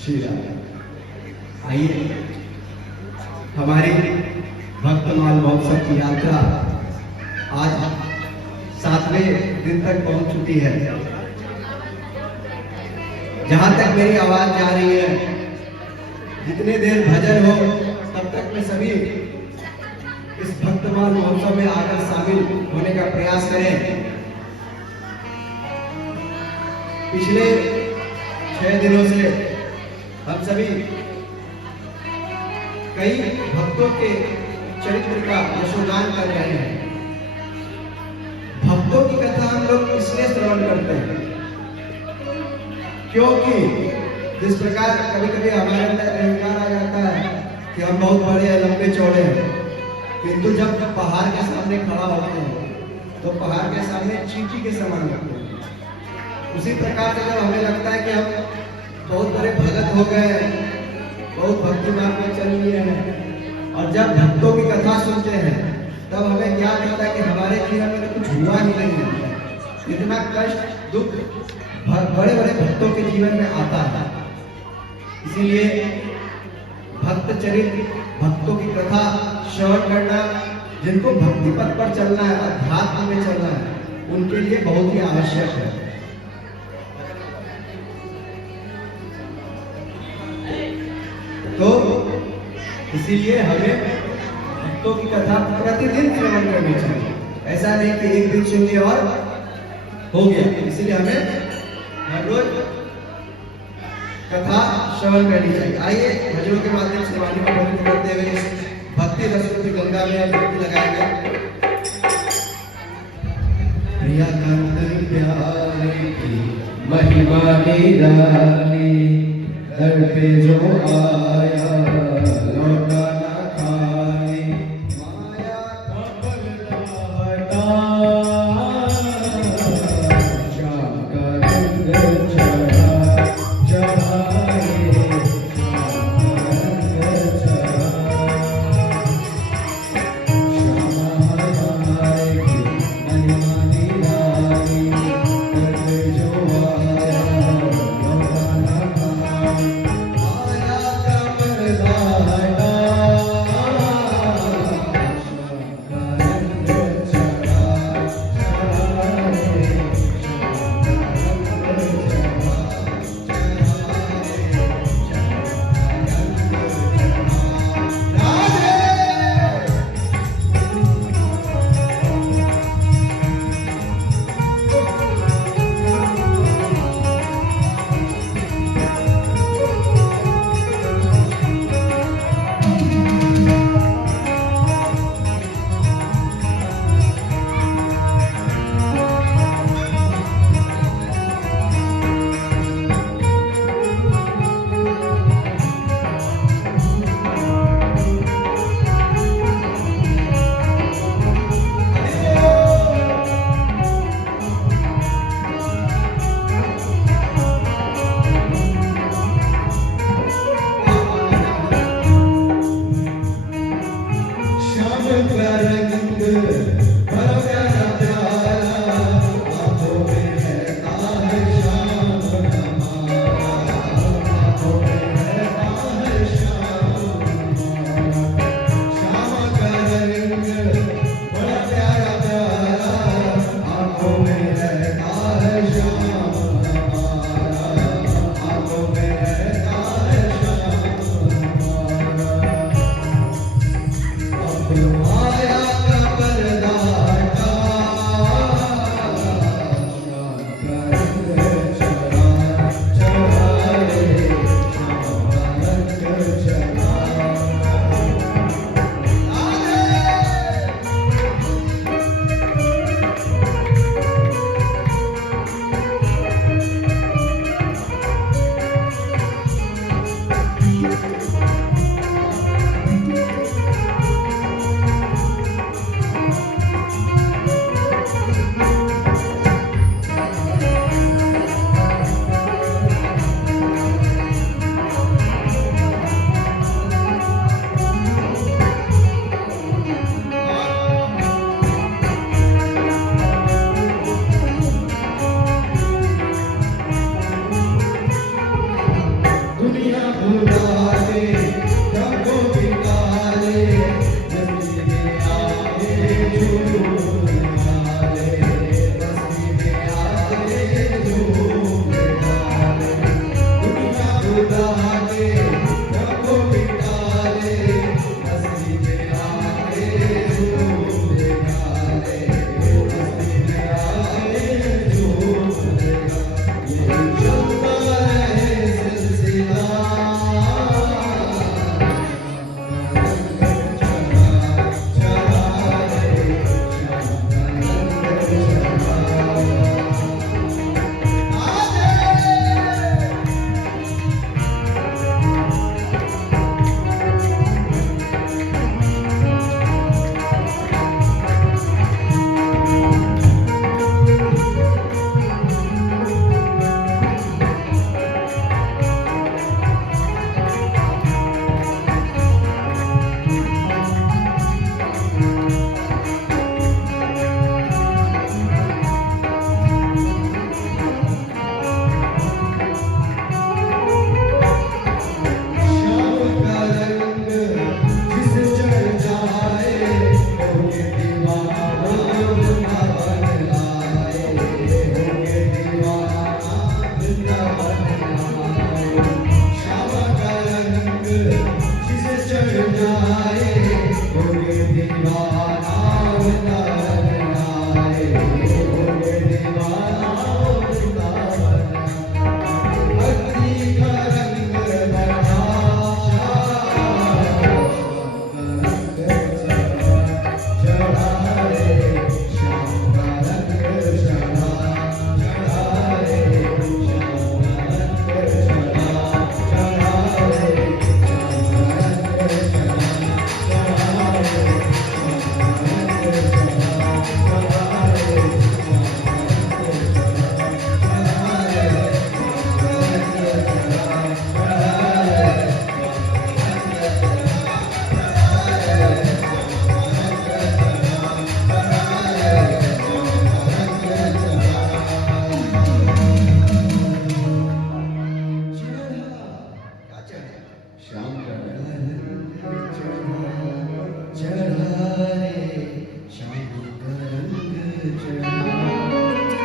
श्री राम। आइए, हमारी भक्तमाल महोत्सव की यात्रा आज 7वें दिन तक पहुंच चुकी है। जहां तक मेरी आवाज जा रही है, जितने देर भजन हो तब तक में सभी इस भक्तमाल महोत्सव में आकर शामिल होने का प्रयास करें। पिछले 6 दिनों से हम सभी कई भक्तों के चरित्र का यशोगान कर रहे हैं। भक्तों की कथा हम लोग इसलिए श्रवण करते हैं क्योंकि जिस प्रकार कभी कभी हमारे अंदर अहंकार आ जाता है कि हम बहुत बड़े हैं, लंबे चौड़े हैं, किंतु जब पहाड़ के सामने खड़ा होते हैं तो पहाड़ के सामने चींटी के समान लगते हैं। उसी प्रकार से जब हमें लगता है कि हम बहुत बड़े भगत हो गए, बहुत भक्ति मार्ग में चल लिए हैं, और जब भक्तों की कथा सुनते हैं तब हमें ज्ञान होता है कि हमारे जीवन में तो कुछ हुआ ही नहीं है। इतना कष्ट दुख बड़े बड़े भक्तों के जीवन में आता है। इसीलिए भक्त चरित्र, भक्तों की कथा श्रवण करना, जिनको भक्ति पथ पर चलना है, अध्यात्म में चलना है, उनके लिए बहुत ही आवश्यक है। तो इसीलिए हमें भक्तों की कथा प्रतिदिन श्रवण करनी चाहिए। ऐसा नहीं कि एक दिन सुन लिया और हो गया। इसीलिए हमें हर रोज कथा श्रवण करनी चाहिए। आइए भजनों के माध्यम से वाणी को पवित्र करते हुए भक्ति रस की गंगा में डुबकी लगाएंगे। प्रिया कांत प्यारे की महिमा निराली, दर पे जो आया लौटा ना खाए, माया का बदला हटा, श्याम का रंग चढ़ा चढ़ाए, श्याम का रंग चढ़ा, श्याम हमारे की महिमा निराली, दर पे जो आया लौटा ना खाए, माया का पर्दा हटा, श्याम का रंग चढ़ा चढ़ाए, श्याम का रंग चढ़ा।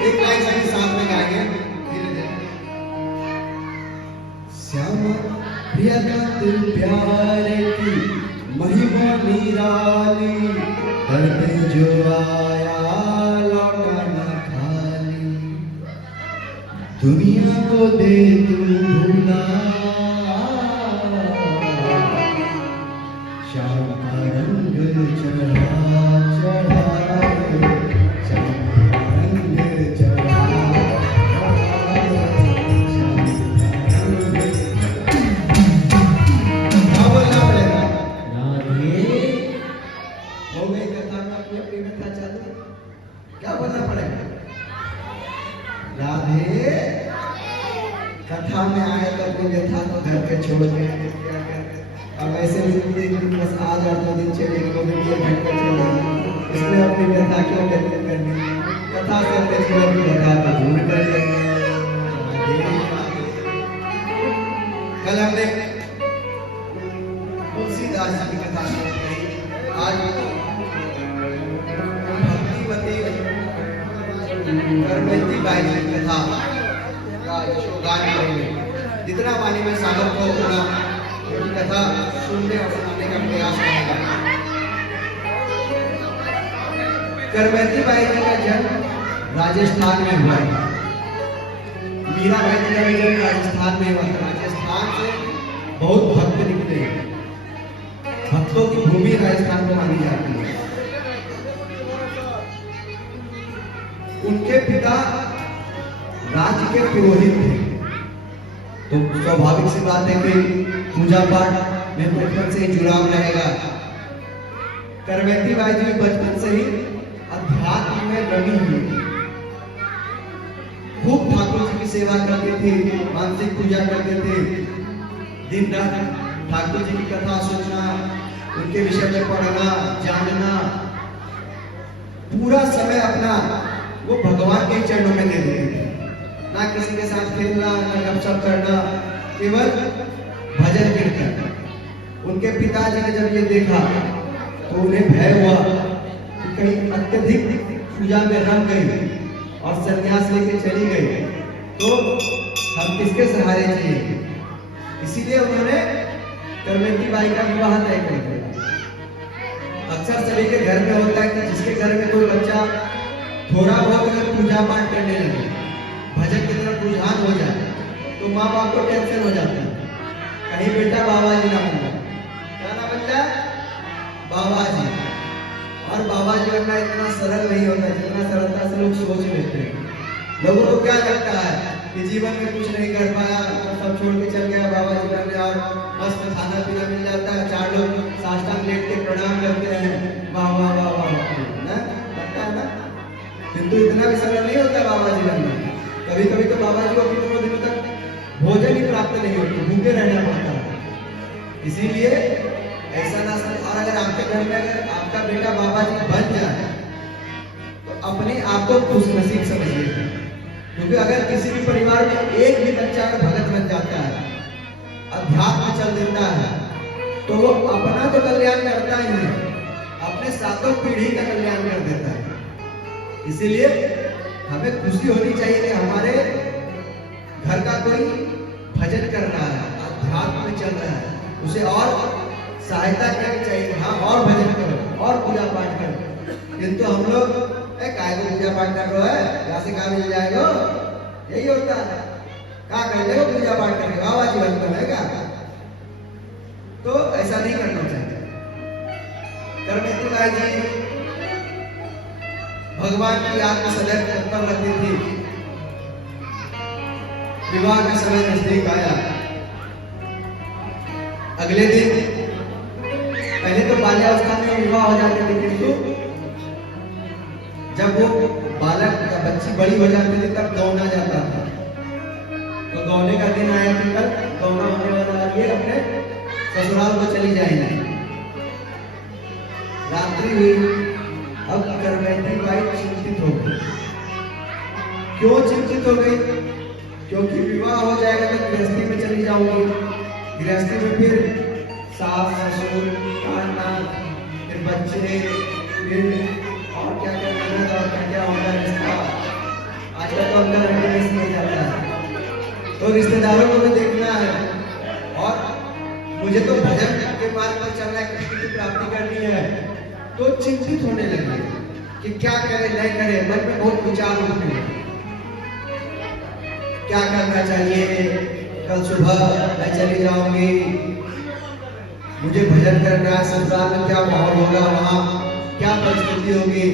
एक लाइन सभी साथ में गाएंगे धीरे धीरे। श्यामा प्रियकांत प्यारे की महिमा निराली, दर पे जो आया लौटा न खाली, दुनिया को दे तू भुला, श्याम का रंग चढ़ा चढ़ा राधे। कथा में आए तो अपनी व्यथा तो घर के छोड़ के क्या करते, अब ऐसे जिंदगी बस आज 8 दिन चले गए घर के चले गए, इसलिए अपनी व्यथा क्यों करनी, कथा से अपने जीवन की व्यथा को दूर कर लेंगे। कल हमने तुलसीदास जी की कथा सुनी, आज भक्तिवती करमती बाई की कथा का यशोगान करेंगे। जितना पानी में सागर को उतना उनकी कथा सुनने और सुनाने का प्रयास करेगा। करमती बाई जी का जन्म राजस्थान में हुआ। मीराबाई जी का जन्म राजस्थान में हुआ। राजस्थान से बहुत भक्त निकले, भक्तों की भूमि राजस्थान को मानी जाती है। उनके पिता राज्य के पुरोहित थे, तो स्वाभाविक सी बात है कि पूजा पाठ में बचपन से ही जुड़ाव रहेगा। करमती बाई जी बचपन से ही अध्यात्म में रमी हुई, खूब ठाकुर जी की सेवा करते थे, मानसिक पूजा करते थे, दिन रात ठाकुर जी की कथा सुनना, उनके विषय में पढ़ना जानना, पूरा समय अपना वो भगवान के चरणों में दे देते थे। ना किसी के साथ खेलना, ना गपशप करना, केवल भजन कीर्तन। उनके पिताजी ने जब ये देखा तो उन्हें भय हुआ कि कहीं अत्यधिक पूजा में रम गई और संन्यास लेके चली गई तो हम किसके सहारे जिए। इसीलिए उन्होंने करमती बाई का विवाह तय कर दिया। अक्सर सभी के घर में होता है कि जिसके घर में कोई बच्चा थोड़ा बहुत अगर पूजा पाठ करने लगे, भजन की तरफ रुझान हो जाए, तो माँ बाप को टेंशन हो जाता है, कहीं बेटा बाबा जी ना बन जाए। क्या ना बन जाए? बाबा जी। और बाबा जी बनना इतना सरल नहीं होता जितना सरलता से लोग सोच लेते हैं। लोगों को क्या लगता है कि जीवन में कुछ नहीं कर पाया तो सब छोड़ के चल गया बाबा जी बनने, और मस्त खाना पीना मिल जाता है, 4 लोग साष्टांग लेट के प्रणाम करते हैं, वाह वाह वाह वाह, ना लगता है ना। किंतु इतना भी सरल नहीं होता बाबा जी बनना। कभी कभी तो बाबा जी को कितने दिनों तक भोजन ही प्राप्त नहीं होती, भूखे रहना पड़ता है। इसीलिए ऐसा ना समझ, और अगर आपके घर में अगर आपका बेटा बाबा जी बन जाए तो अपने आप को खुशनसीब समझिए, क्योंकि अगर किसी भी परिवार में एक भी बच्चा अगर भगत बन जाता है, अध्यात्म चल देता है, तो वो अपना तो कल्याण करता ही नहीं, अपने सातों पीढ़ी का कल्याण कर देता है। इसीलिए हमें खुशी होनी चाहिए कि हमारे घर का कोई भजन कर रहा है, अध्यात्म में चल रहा है, उसे और सहायता क्या चाहिए, हाँ और भजन करो और पूजा पाठ करो। किंतु हम लोग काय को पूजा पाठ कर रहे है, यहाँ से कहा मिल जाएगा, यही होता है। कहा कर ले पूजा पाठ करके बाबा जी बनता है क्या? तो ऐसा नहीं करना चाहिए। करमेती बाई जी भगवान की याद में सदैव तत्पर रहती थी। विवाह का समय नजदीक आया। अगले दिन पहले तो बाल्यावस्था में विवाह हो जाते थे, किंतु जब वो बालक या बच्ची बड़ी हो जाती थी तब गौना जाता था। तो गौने का दिन आया कि कल गौना होने वाला है, ये अपने ससुराल को चली जाएंगे। रात्रि हुई। अब करमेती बाई चिंतित हो गई। क्यों चिंतित हो गई? क्योंकि विवाह हो जाएगा तो गृहस्थी में चली जाऊंगी। गृहस्थी में फिर सास ससुर कान्हा, फिर बच्चे, फिर और क्या क्या करना और क्या क्या होगा रिश्ता। आजकल तो अंदर अंडरनेस नहीं जाता है, तो रिश्तेदारों को भी देखना है और मुझे तो भजन के मार्ग पर चलना है, कृष्ण की प्राप्ति करनी है। तो चिंतित होने लगे कि क्या करे नहीं करे, मन में बहुत विचार उठने लगे। क्या करना चाहिए? कल सुबह मैं चली जाऊंगी, मुझे भजन करना है, ससुराल में क्या माहौल होगा, वहां क्या परिस्थिति होगी।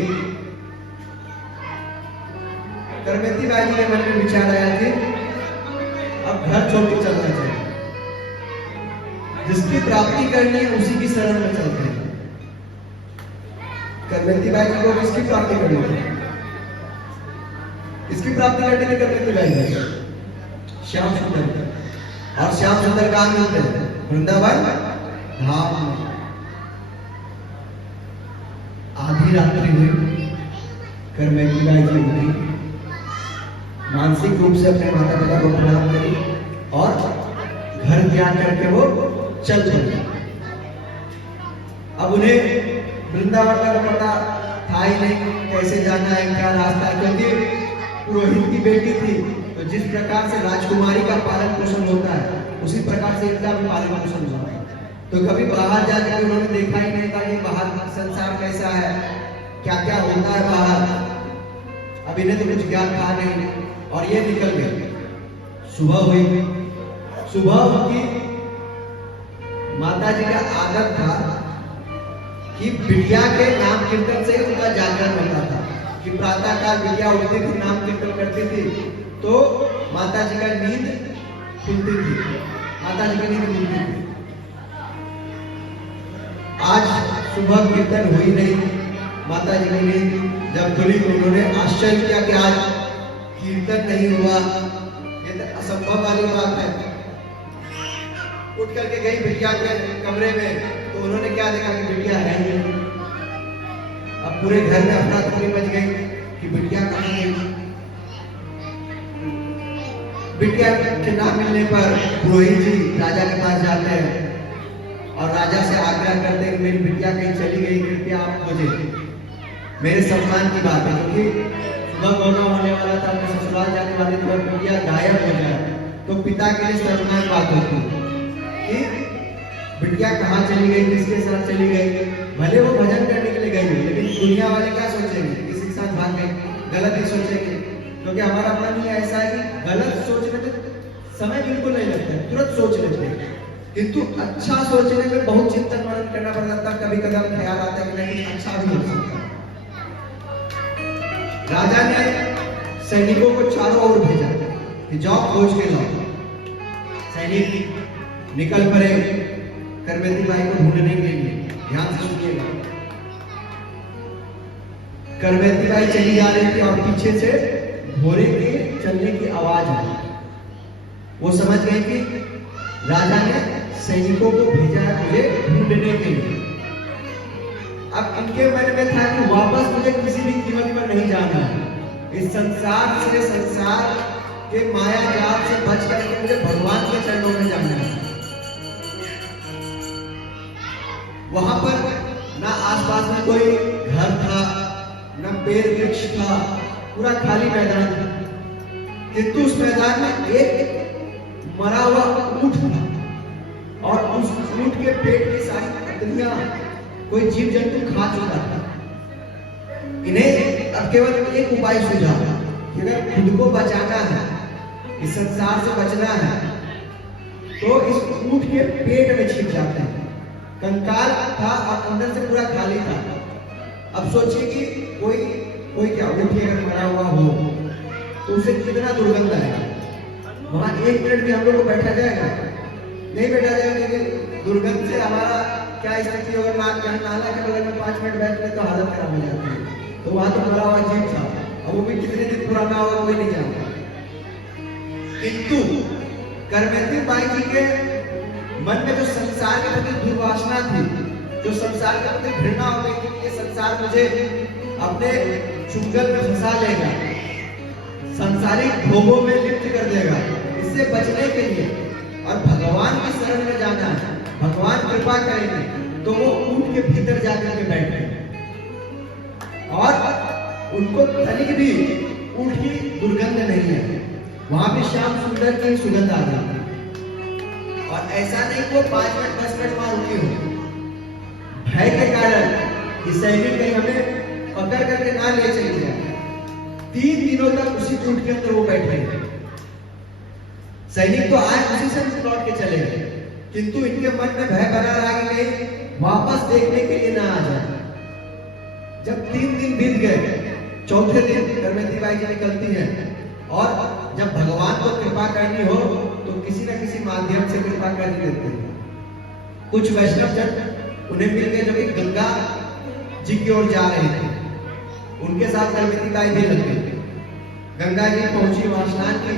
करमेती बाई जी के मन में विचार आया कि अब घर छोड़ के चलना चाहिए। जिसकी प्राप्ति करनी है उसी की शरण में चलते हैं। करमेती बाई जी को किसकी प्राप्ति करनी थी? इसकी प्राप्ति करने की करमेती बाई जी श्याम सुंदर, और श्याम सुंदर कहाँ मिलते हैं? वृंदावन धाम में। आधी रात्रि हुई। करमेती बाई जी उठी, मानसिक रूप से अपने माता पिता को प्रणाम करी और घर त्याग करके वो चल पड़ी। अब उन्हें वृंदावन का पता था ही नहीं, कैसे जाना है, क्या रास्ता है, क्योंकि पुरोहित की बेटी थी। तो जिस प्रकार से राजकुमारी का पालन पोषण होता है उसी प्रकार से इनका भी पालन पोषण होता है। तो कभी बाहर जाकर उन्होंने देखा ही नहीं था कि बाहर संसार कैसा है, क्या क्या होता है बाहर। अब इन्हें तो कुछ ज्ञान था नहीं और ये निकल गए। सुबह हुई। सुबह उनकी माता जी का आदत था कि बिटिया के नाम कीर्तन से उनका जागरण होता था, कि प्रातः काल बिटिया उठती थी, नाम कीर्तन करती थी, तो माता जी का नींद खुलती थी, माता जी की नींद खुलती थी। आज सुबह कीर्तन हुई नहीं, माता जी की नींद जब खुली तो उन्होंने आश्चर्य किया कि आज कीर्तन नहीं हुआ, ये तो असंभव वाली बात है। उठ करके गई बिटिया के कमरे में, तो उन्होंने क्या देखा कि बिटिया है नहीं। अब पूरे घर में अफरा तफरी मच गई कि बिटिया कहाँ गई। बिटिया के ना मिलने पर पुरोहित जी राजा के पास जाते हैं और राजा से आग्रह करते हैं कि मेरी बिटिया कहीं चली गई, कृपया आप खोजे। मेरे सम्मान की बात है, क्योंकि सुबह गौना होने वाला था, मैं ससुराल जाने वाली थी और बिटिया गायब हो जाए तो पिता के लिए शर्मनाक बात होती कि बिटिया कहाँ चली गई, किसके साथ चली गई। भले वो भजन करने के लिए गई, लेकिन दुनिया वाले क्या सोचेंगे, किसी के साथ भाग गई, गलत ही सोचेंगे। क्योंकि हमारा मन ही ऐसा है कि गलत सोचने में समय बिल्कुल नहीं लगता है, तुरंत सोच लेते हैं, किंतु अच्छा सोचने में बहुत चिंतन मनन करना पड़ जाता है। कभी कभी ख्याल आता है कि नहीं अच्छा भी हो सकता है। राजा ने सैनिकों को चारों ओर भेजा कि जाओ खोज के लाओ। सैनिक निकल पड़े करमेती बाई को ढूंढने के लिए। ध्यान से सुनिएगा। करमेती बाई चली जा रही थी और पीछे से घोड़े के चलने की आवाज आई। वो समझ गए कि राजा ने सैनिकों को भेजा है मुझे ढूंढने के लिए। अब इनके मन में था कि वापस मुझे किसी भी कीमत पर नहीं जाना है। इस संसार से, संसार के माया जाल से बच करके मुझे भगवान के चरणों में जाना है। वहां पर ना आसपास में कोई घर था, ना पेड़ वृक्ष था, पूरा खाली मैदान था। किंतु उस मैदान में एक तितलियां, कोई जीव जंतु खा चुका था। इन्हें अब केवल एक उपाय सूझा कि अगर खुद को बचाना है, इस संसार से बचना है, तो इस ऊंट के पेट में छिप जाते हैं। कंकाल था और अंदर से पूरा खाली था। अब सोचिए कि कोई क्या ऊँट अगर मरा हुआ हो तो उसे कितना दुर्गंध आएगा। वहां 1 मिनट भी हम लोग को बैठा जाएगा नहीं बैठा जाएगा, क्योंकि दुर्गंध से हमारा क्या स्थिति होगा। नाला के बगल में 5 मिनट बैठ तो हालत खराब हो जाती है। तो वहां तो मरा हुआ जीव था, अब वो भी कितने दिन पुराना होगा कोई नहीं जानता। किंतु करमेती बाई जी के मन में जो संसार के प्रति दुर्वासना थी, जो संसार के प्रति घृणा हो गई कि ये संसार मुझे अपने चुंगल में फंसा लेगा, सांसारिक भोगों में लिप्त कर देगा, इससे बचने के लिए और भगवान की शरण में जाना है, भगवान कृपा करेंगे, तो वो ऊंट के भीतर जाकर के बैठे और उनको तनिक भी ऊंट की दुर्गंध नहीं है। वहां भी श्याम सुंदर की सुगंध आ गई। और ऐसा नहीं कि वो 5 मिनट 10 मिनट वहां रुकी हो, भय के कारण कि सैनिक कहीं हमें पकड़ करके ना ले चले जाए। 3 दिनों तक उसी ऊंट के अंदर वो बैठे। सैनिक तो आज उसी से लौट के चले गए, किंतु इनके मन में भय बना रहा कि कहीं वापस देखने के लिए ना आ जाए। जब 3 दिन बीत गए, चौथे दिन करमेती बाई जी निकलती है और जब भगवान को कृपा करनी हो तो किसी न किसी माध्यम से कृपा कर देते हैं। कुछ वैष्णव जन उन्हें मिल गए जो कि गंगा जी की ओर जा रहे थे, उनके साथ करमेती बाई भी लग गई। गंगा जी पहुंची, वहां स्नान की।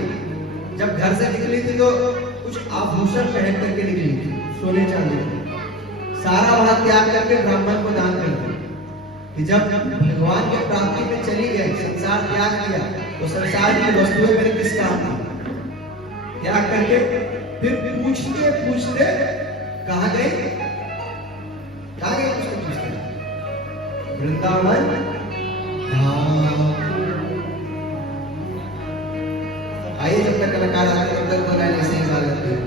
जब घर से निकली थी तो कुछ आभूषण पहन करके निकली थी, सोने चांदी, सारा वहां त्याग करके ब्राह्मण को दान कर दिया। कि जब भगवान के प्राप्ति में चली गई, संसार त्याग किया, तो संसार की वस्तुएं मेरे किस काम थी? त्याग करके फिर पूछते पूछते कहां गए? कहां गए पूछते पूछते? वृंदावन धाम। आइए जब तक कलाकार आते तब तक बनाए ऐसे ही स्वागत करें।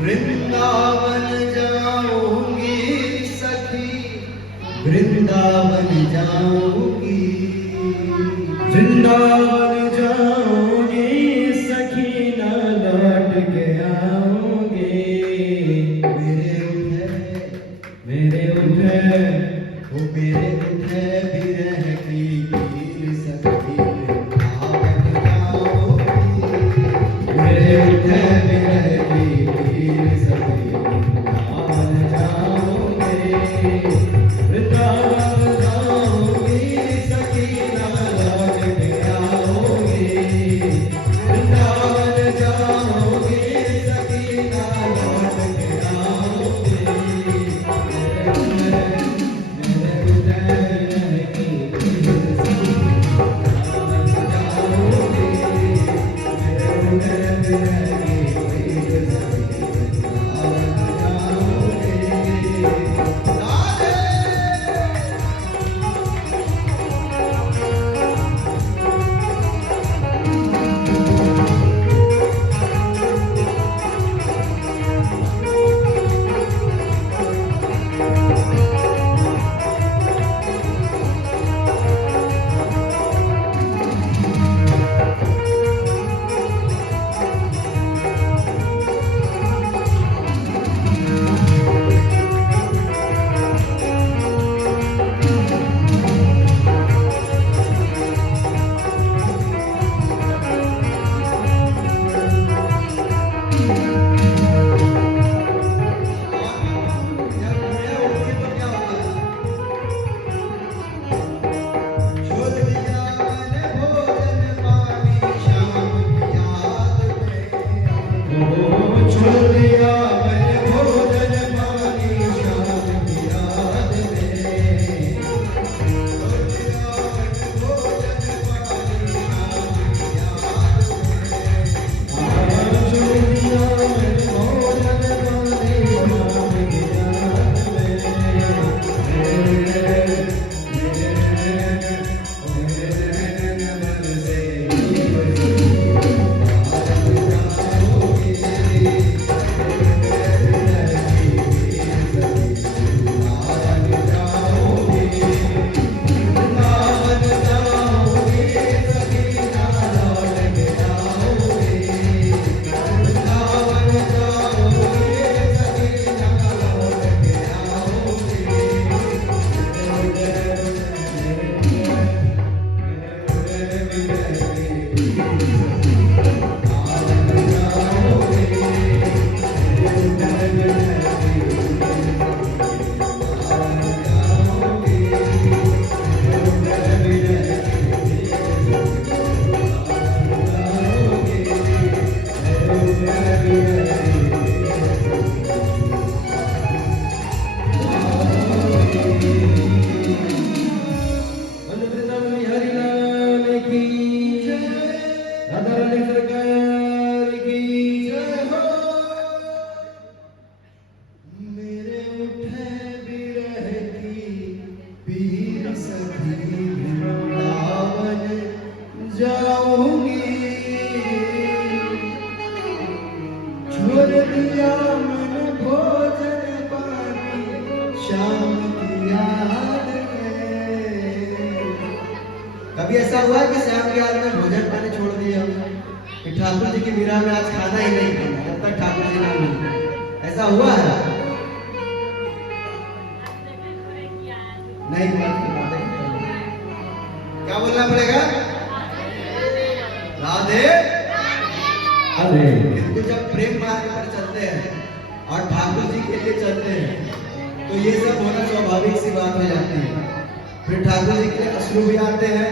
वृंदावन जाऊंगी सखी, वृंदावन जाऊंगी, वृंदावन जाऊंगी सखी, न लौट के आऊंगी। मेरे उठे वो मेरे उठे बिरह की पीर सखी, वृंदावन जाऊंगी। मेरे उठे बिरह की पीर सखी, वृंदावन जाऊंगी। वृंदावन जाऊंगी सखी, न लौट के आऊंगी। वृंदावन जाऊंगी सखी, न लौट के आऊंगी। मेरे उदय की पीर सखी, वृंदावन जाऊंगी। मेरे उदय की पीर सखी, वृंदावन जाऊंगी। लिया मैंने भोजन पानी शाम की याद में। कभी ऐसा हुआ है कि शाम की याद में भोजन पानी छोड़ दिया कि ठाकुर जी की विरह में आज खाना ही नहीं खाना जब तक ठाकुर जी ना मिले? ऐसा हुआ है? नहीं क्या बोलना पड़ेगा? राधे अरे किंतु जब प्रेम मार्ग पर चलते हैं और ठाकुर जी के लिए चलते हैं तो ये सब होना स्वाभाविक सी बात हो जाती है। फिर ठाकुर जी के लिए अश्रु भी आते हैं,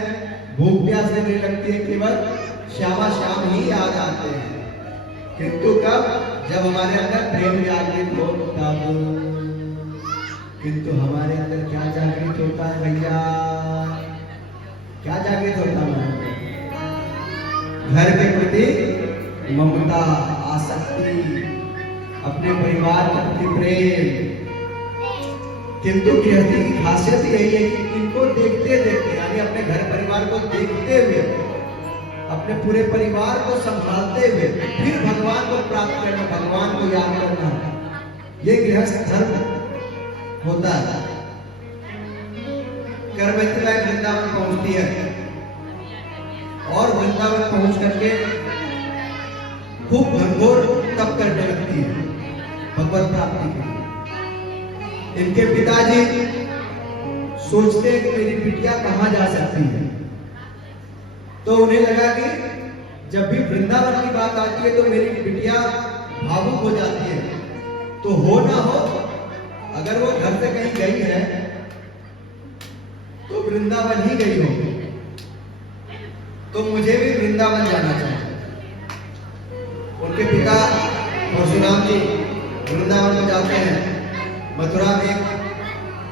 भूख प्यास भी नहीं लगती है, केवल श्यामा श्याम ही याद आते हैं। किंतु कब? जब हमारे अंदर प्रेम जागृत हो तब। किंतु हमारे अंदर क्या जागृत होता है भैया? क्या जागृत होता है? घर के प्रति ममता, आसक्ति, अपने परिवार के प्रति प्रेम। किंतु गृहस्थी की खासियत यही है कि इनको देखते देखते यानी अपने घर परिवार को देखते हुए, अपने पूरे परिवार को संभालते हुए फिर भगवान को प्राप्त करना, भगवान को याद करना, ये गृहस्थ धर्म होता है। करवंती बाई वृंदावन पहुंचती है और वृंदावन पहुंच करके खूब घनघोर तप करने लगती है भगवत प्राप्ति के लिए। इनके पिताजी सोचते हैं कि मेरी बिटिया कहां जा सकती है, तो उन्हें लगा कि जब भी वृंदावन की बात आती है तो मेरी बिटिया भावुक हो जाती है, तो हो ना हो अगर वो घर से कहीं गई है तो वृंदावन ही गई होगी, तो मुझे भी वृंदावन जाना चाहिए। उनके पिता परशुराम जी वृंदावन में जाते हैं, मथुरा में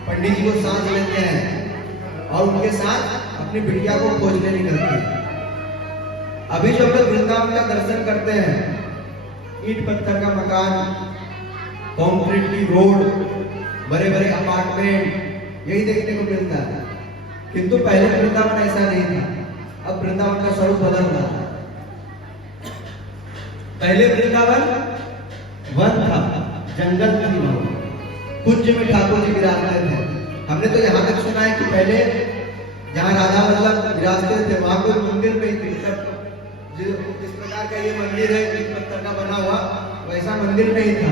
पंडित जी को साथ लेते हैं और उनके साथ अपनी बिटिया को खोजने निकलते हैं। अभी जब लोग वृंदावन का दर्शन करते हैं, ईंट पत्थर का मकान, कंक्रीट की रोड, बड़े बड़े अपार्टमेंट, यही देखने को मिलता है। किंतु पहले वृंदावन ऐसा नहीं था। अब वृंदावन का स्वरूप बदल रहा है। पहले वृंदावन वन था, जंगल थी, कुंज में ठाकुर जी विराजते थे। हमने तो यहाँ तक सुना है कि पहले जहाँ राधा वल्लभ विराजते थे वहां कोई मंदिर नहीं थी। जिस प्रकार का ये मंदिर है ईंट पत्थर का बना हुआ, वैसा मंदिर नहीं था।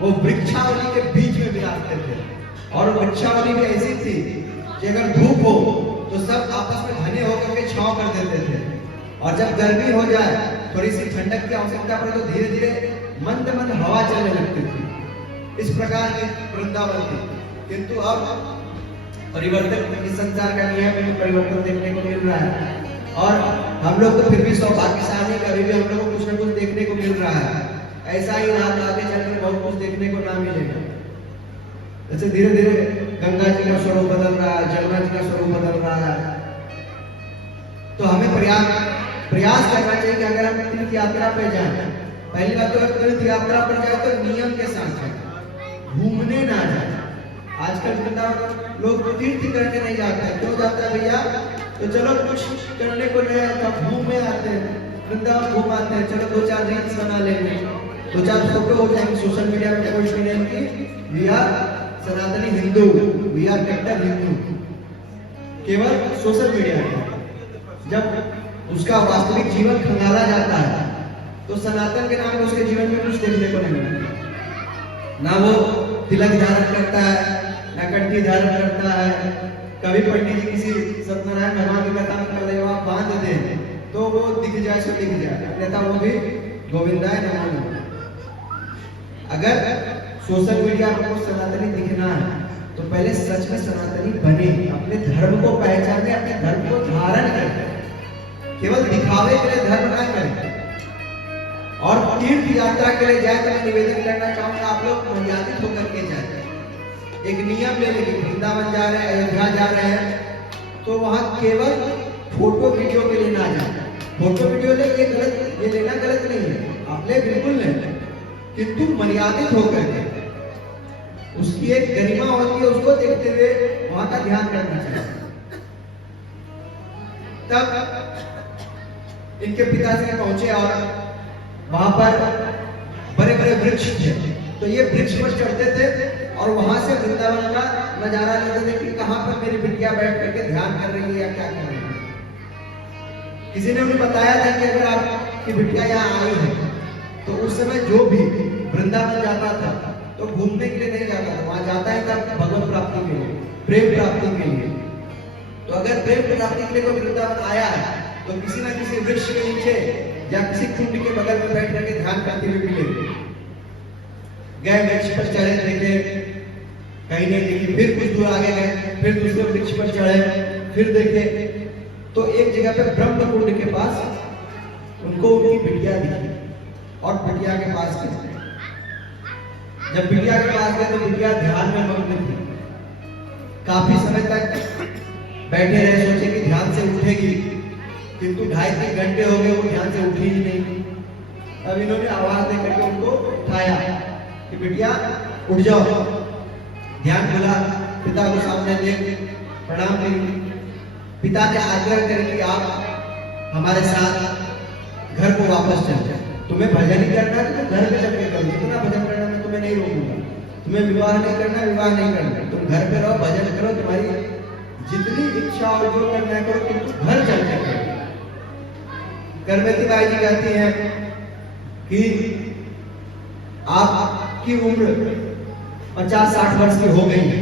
वो वृक्षावली के बीच में विराजते थे और वृक्षावली भी ऐसी थी कि अगर धूप हो तो सब आपस में घने होकर के छांव कर देते थे, और जब गर्मी हो जाए, थोड़ी सी ठंडक की आवश्यकता पड़े तो धीरे धीरे मंद मंद हवा चलने लगती थी। इस प्रकार की वृंदावन थी। किंतु अब परिवर्तन, इस संसार का नियम में परिवर्तन देखने को मिल रहा है, और हम लोग तो फिर भी सौभाग्यशाली, कभी भी हम लोग को कुछ न कुछ देखने को मिल रहा है। ऐसा ही रात आगे चलकर बहुत कुछ देखने को ना मिलेगा। जैसे धीरे धीरे गंगा जी का स्वरूप बदल रहा है, जमुना जी का स्वरूप बदल रहा है। तो हमें प्रयास करना चाहिए कि अगर हम तीर्थ यात्रा पे जाए, पहली बात तो तीर्थ यात्रा पर जाए तो नियम के साथ जाए, घूमने ना जाए। आजकल वृंदावन लोग तीर्थ करके नहीं जाते हैं। क्यों जाता है भैया? तो चलो कुछ करने को नहीं आता, घूमने आते हैं, वृंदावन घूमाते हैं, चलो 2-4 रील्स बना लेंगे, 2-4 फोटो हो जाएंगे, सोशल मीडिया में पोस्ट करेंगे कि वी आर सनातनी हिंदू, वी आर कट्टर हिंदू, केवल सोशल मीडिया में। जब उसका वास्तविक जीवन खंगाला जाता है तो सनातन के नाम में उसके जीवन में कुछ देखने को नहीं मिलता। ना वो तिलक धारण करता है, ना कंठी धारण करता है। कभी पंडित जी किसी सत्यनारायण भगवान की कथा में कलेवा बांध दे तो वो दिख जाए सो दिख जाए, अन्यथा वो भी गोविंदाय नमः नमः। अगर सोशल मीडिया पर सनातनी दिखना है तो पहले सच में सनातनी बने, अपने धर्म को पहचाने, अपने धर्म को धारण करें, केवल दिखावे के लिए धर्म ना करें। और तीर्थ यात्रा के लिए जाए तो मैं निवेदन करना चाहूंगा, आप लोग मर्यादित होकर के जाए। एक नियम ले लेंगे, वृंदावन जा रहे हैं, अयोध्या जा रहे हैं, तो वहां केवल फोटो वीडियो के लिए ना जाए। फोटो वीडियो ले ये गलत, ये लेना गलत नहीं है, आप ले बिल्कुल लें, किंतु मर्यादित होकर के, उसकी एक गरिमा होती है, उसको देखते हुए वहां का ध्यान करना चाहिए। तब इनके पिताजी पहुंचे और वहां पर बड़े बड़े वृक्ष वृक्ष थे, तो ये वृक्ष पर चढ़ते थे और वहां से वृंदावन का नजारा लेते थे कि कहां पर मेरी बिटिया बैठ करके ध्यान कर रही है या क्या कर रही है। किसी ने उन्हें बताया था कि अगर आपकी बिटिया यहाँ आई है तो उस समय जो भी वृंदावन जाता था तो घूमने के लिए नहीं जाता था, वहां जाता ही था भगवत प्राप्ति के लिए, प्रेम प्राप्ति के लिए। तो अगर प्रेम प्राप्ति के लिए कोई वृंदावन आया है तो किसी ना किसी वृक्ष के नीचे या किसी कुंड के बगल में बैठ करके ध्यान करते हुए मिले। गए वृक्ष पर चढ़े, देखे कहीं नहीं दिखी, फिर कुछ दूर आगे गए, फिर दूसरे वृक्ष पर चढ़े, फिर देखे तो एक जगह पे ब्रह्म कुंड के पास उनको उनकी बिटिया दिखी और बिटिया के पास गए। जब बिटिया के पास गए तो बिटिया ध्यान में मग्न थी। काफी समय तक बैठे रहे, सोचे कि ध्यान से उठेगी, किंतु 2.5-3 घंटे हो गए वो ध्यान से उठी ही नहीं। अब इन्होंने आवाज दे करके उनको उठाया कि बिटिया उठ जाओ। ध्यान खुला, पिता को सामने देख प्रणाम करी। पिता ने आग्रह कर कि आप हमारे साथ घर को वापस चल जाए, तुम्हें भजन ही करना है तो घर पे चल के करो, जितना भजन करना मैं तुम्हें नहीं रोकूंगा, तुम्हें विवाह नहीं करना, विवाह नहीं करना, तुम घर पे रहो, भजन करो, तुम्हारी जितनी इच्छा और जो करना है करो, किंतु घर चल के करो। गर्भवती बाई जी कहती हैं कि आपकी उम्र 50-60 वर्ष की हो गई है,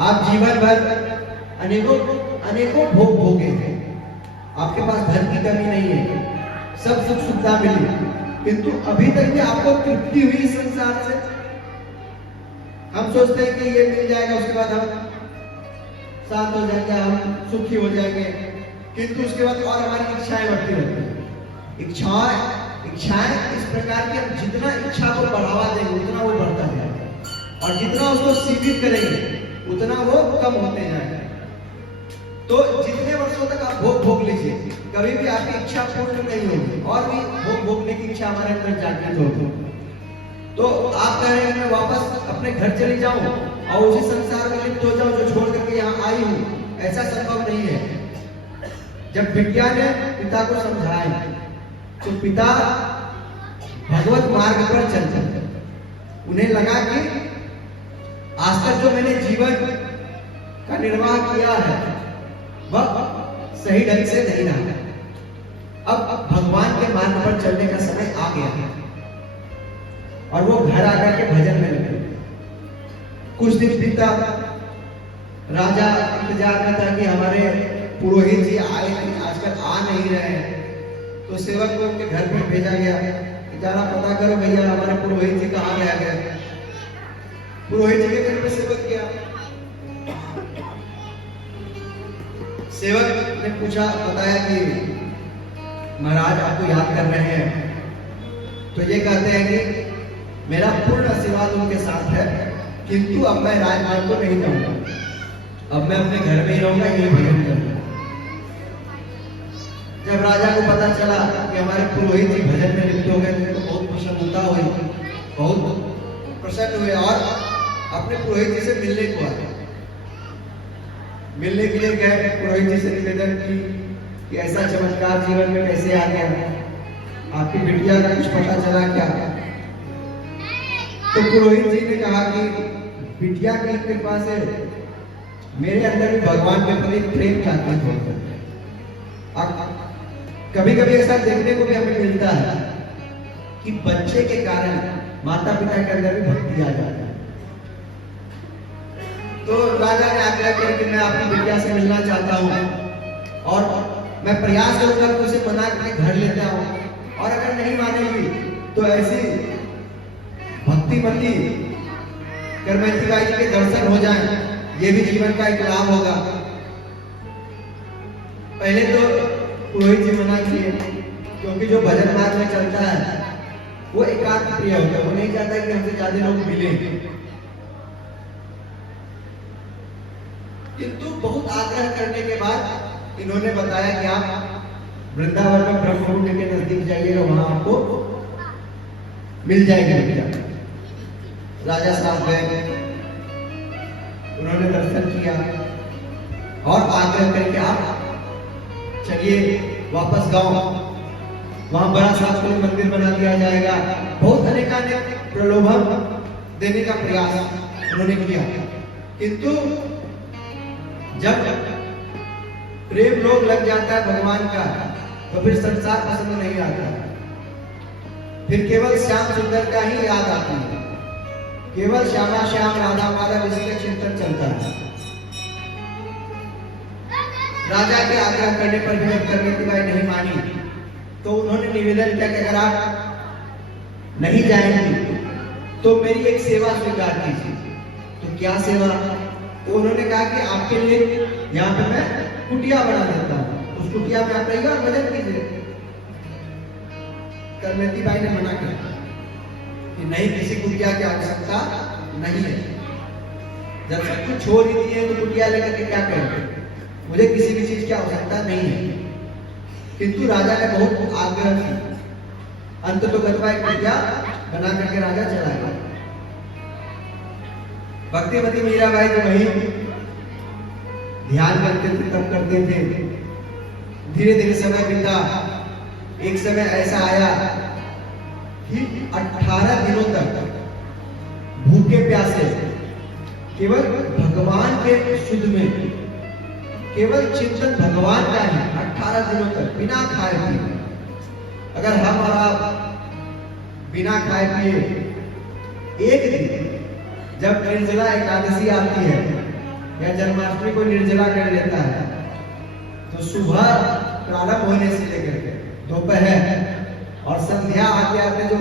आप जीवन भर अनेकों भोग भोगे थे, आपके पास धन की कमी नहीं है, सब सुख सुविधा मिली, किंतु अभी तक भी आपको तृप्ति हुई संसार से। हम सोचते हैं कि ये मिल जाएगा उसके बाद हम शांत हो जाएंगे, हम सुखी हो जाएंगे, किंतु उसके बाद और हमारी इच्छाएं बढ़ती रहती हैं। इच्छाएं इस प्रकार की, हम जितना इच्छा को बढ़ावा देंगे उतना वो बढ़ता जाएगा और जितना उसको सीमित करेंगे उतना वो कम होते जाएगा। तो जितने वर्षों तक आप भोग भोग लीजिए, कभी भी आपकी इच्छा पूर्ण नहीं होगी और भी भोग भोगने की इच्छा हमारे अंदर जागृत होगी। तो आप कह रहे हैं मैं वापस अपने घर चली जाऊं और उसी संसार में लिप्त हो जाऊं जो छोड़ करके यहाँ आई हूं, ऐसा संभव नहीं है। जब बिटिया ने पिता को समझाया तो पिता भगवत मार्ग पर चल चले। उन्हें लगा कि आज तक जो मैंने जीवन का निर्वाह किया है वह सही ढंग से नहीं रहा, अब भगवान के मार्ग पर चलने का समय आ गया है। और वो घर आकर के भजन में लगे। कुछ दिन बीता, राजा इंतजार में था कि हमारे पुरोहित जी आए नहीं, आजकल आ नहीं रहे हैं, तो सेवक को उनके घर पर भेजा गया कि जरा पता करो भैया हमारे पुरोहित जी कहाँ रह गए। पुरोहित जी के घर पे सेवक गया, सेवक ने पूछा, बताया कि महाराज आपको याद कर रहे हैं। तो ये कहते हैं कि मेरा पूर्ण आशीर्वाद उनके साथ है, किंतु अब मैं राजमार्ग को नहीं जाऊंगा, अब मैं अपने घर में ही रहूंगा, ये भजन करूंगा। जब राजा को पता चला कि हमारे पुरोहित जी भजन में लिप्त हो गए तो बहुत प्रसन्नता हुई, बहुत प्रसन्न हुए और अपने पुरोहित जी से मिलने को आए। मिलने के लिए गए, पुरोहित जी से निवेदन की कि ऐसा चमत्कार जीवन में कैसे आ गया, आपकी बिटिया का कुछ पता चला क्या? तो पुरोहित जी ने कहा कि बिटिया की कृपा से मेरे अंदर भी भगवान के प्रति प्रेम जागृत होता है। कभी कभी ऐसा देखने को भी हमें मिलता है कि बच्चे के कारण माता पिता के अंदर भी भक्ति आ जाती है। तो राजा ने आग्रह किया कि मैं आपकी बिटिया से मिलना चाहता हूँ और मैं प्रयास करूंगा कि उसे मना करके घर लेता हूँ, और अगर नहीं मानेगी तो ऐसी भक्तिमती गर्भवती बाई जी के दर्शन हो जाए, ये भी जीवन का एक लाभ होगा। पहले तो पुरोहित जी मना किए, क्योंकि जो भजन मार्ग में चलता है वो एकांत प्रिय होता है, वो नहीं चाहता कि हमसे ज्यादा लोग मिले। किंतु बहुत आग्रह करने के बाद इन्होंने बताया कि आप वृंदावन में ब्रह्मकुंड के नजदीक जाइएगा, वहां आपको मिल जाएगी बिटिया। राजा साहब गए, उन्होंने दर्शन किया और आग्रह करके आप चलिए वापस गांव, वहां बड़ा सा मंदिर बना दिया जाएगा, बहुत अनेक धन का प्रलोभन देने का प्रयास उन्होंने किया, किंतु जब प्रेम रोग लग जाता है भगवान का तो फिर संसार पसंद नहीं आता, फिर केवल श्याम सुंदर का ही याद आती है, केवल श्यामा श्याम राधा माधव इसी का चिंतन चलता है। राजा के आग्रह करने पर भी जब करनेती बाई नहीं मानी तो उन्होंने निवेदन किया कि अगर आप नहीं जाएंगे तो मेरी एक सेवा स्वीकार कीजिए। तो क्या सेवा? तो उन्होंने कहा कि आपके लिए यहाँ पे मैं कुटिया बना देता हूँ, उस कुटिया में आप रहिए और भजन कीजिए। करनेती बाई ने मना किया कि नहीं, किसी कुटिया की आवश्यकता नहीं है, जब सब कुछ छोड़ ही दिए तो कुटिया लेकर के क्या करेंगे, मुझे किसी भी चीज की आवश्यकता नहीं है। किंतु राजा ने बहुत आग्रह किया, अंत तो गतवा एक कुटिया बना करके राजा चला गया। भक्तिमती मीराबाई जो वही ध्यान करते थे, तब करते थे, धीरे धीरे समय बीता। एक समय ऐसा आया कि 18 दिनों तक भूखे प्यासे केवल भगवान के शुद्ध में केवल चिंतन भगवान का है, 18 दिनों तक बिना खाए पिए। अगर हम और आप बिना खाए पिए एक दिन जब निर्जला एकादशी आती है या जन्माष्टमी को निर्जला कर लेता है तो सुबह प्रारंभ होने से लेकर के दोपहर और संध्या आते आते जो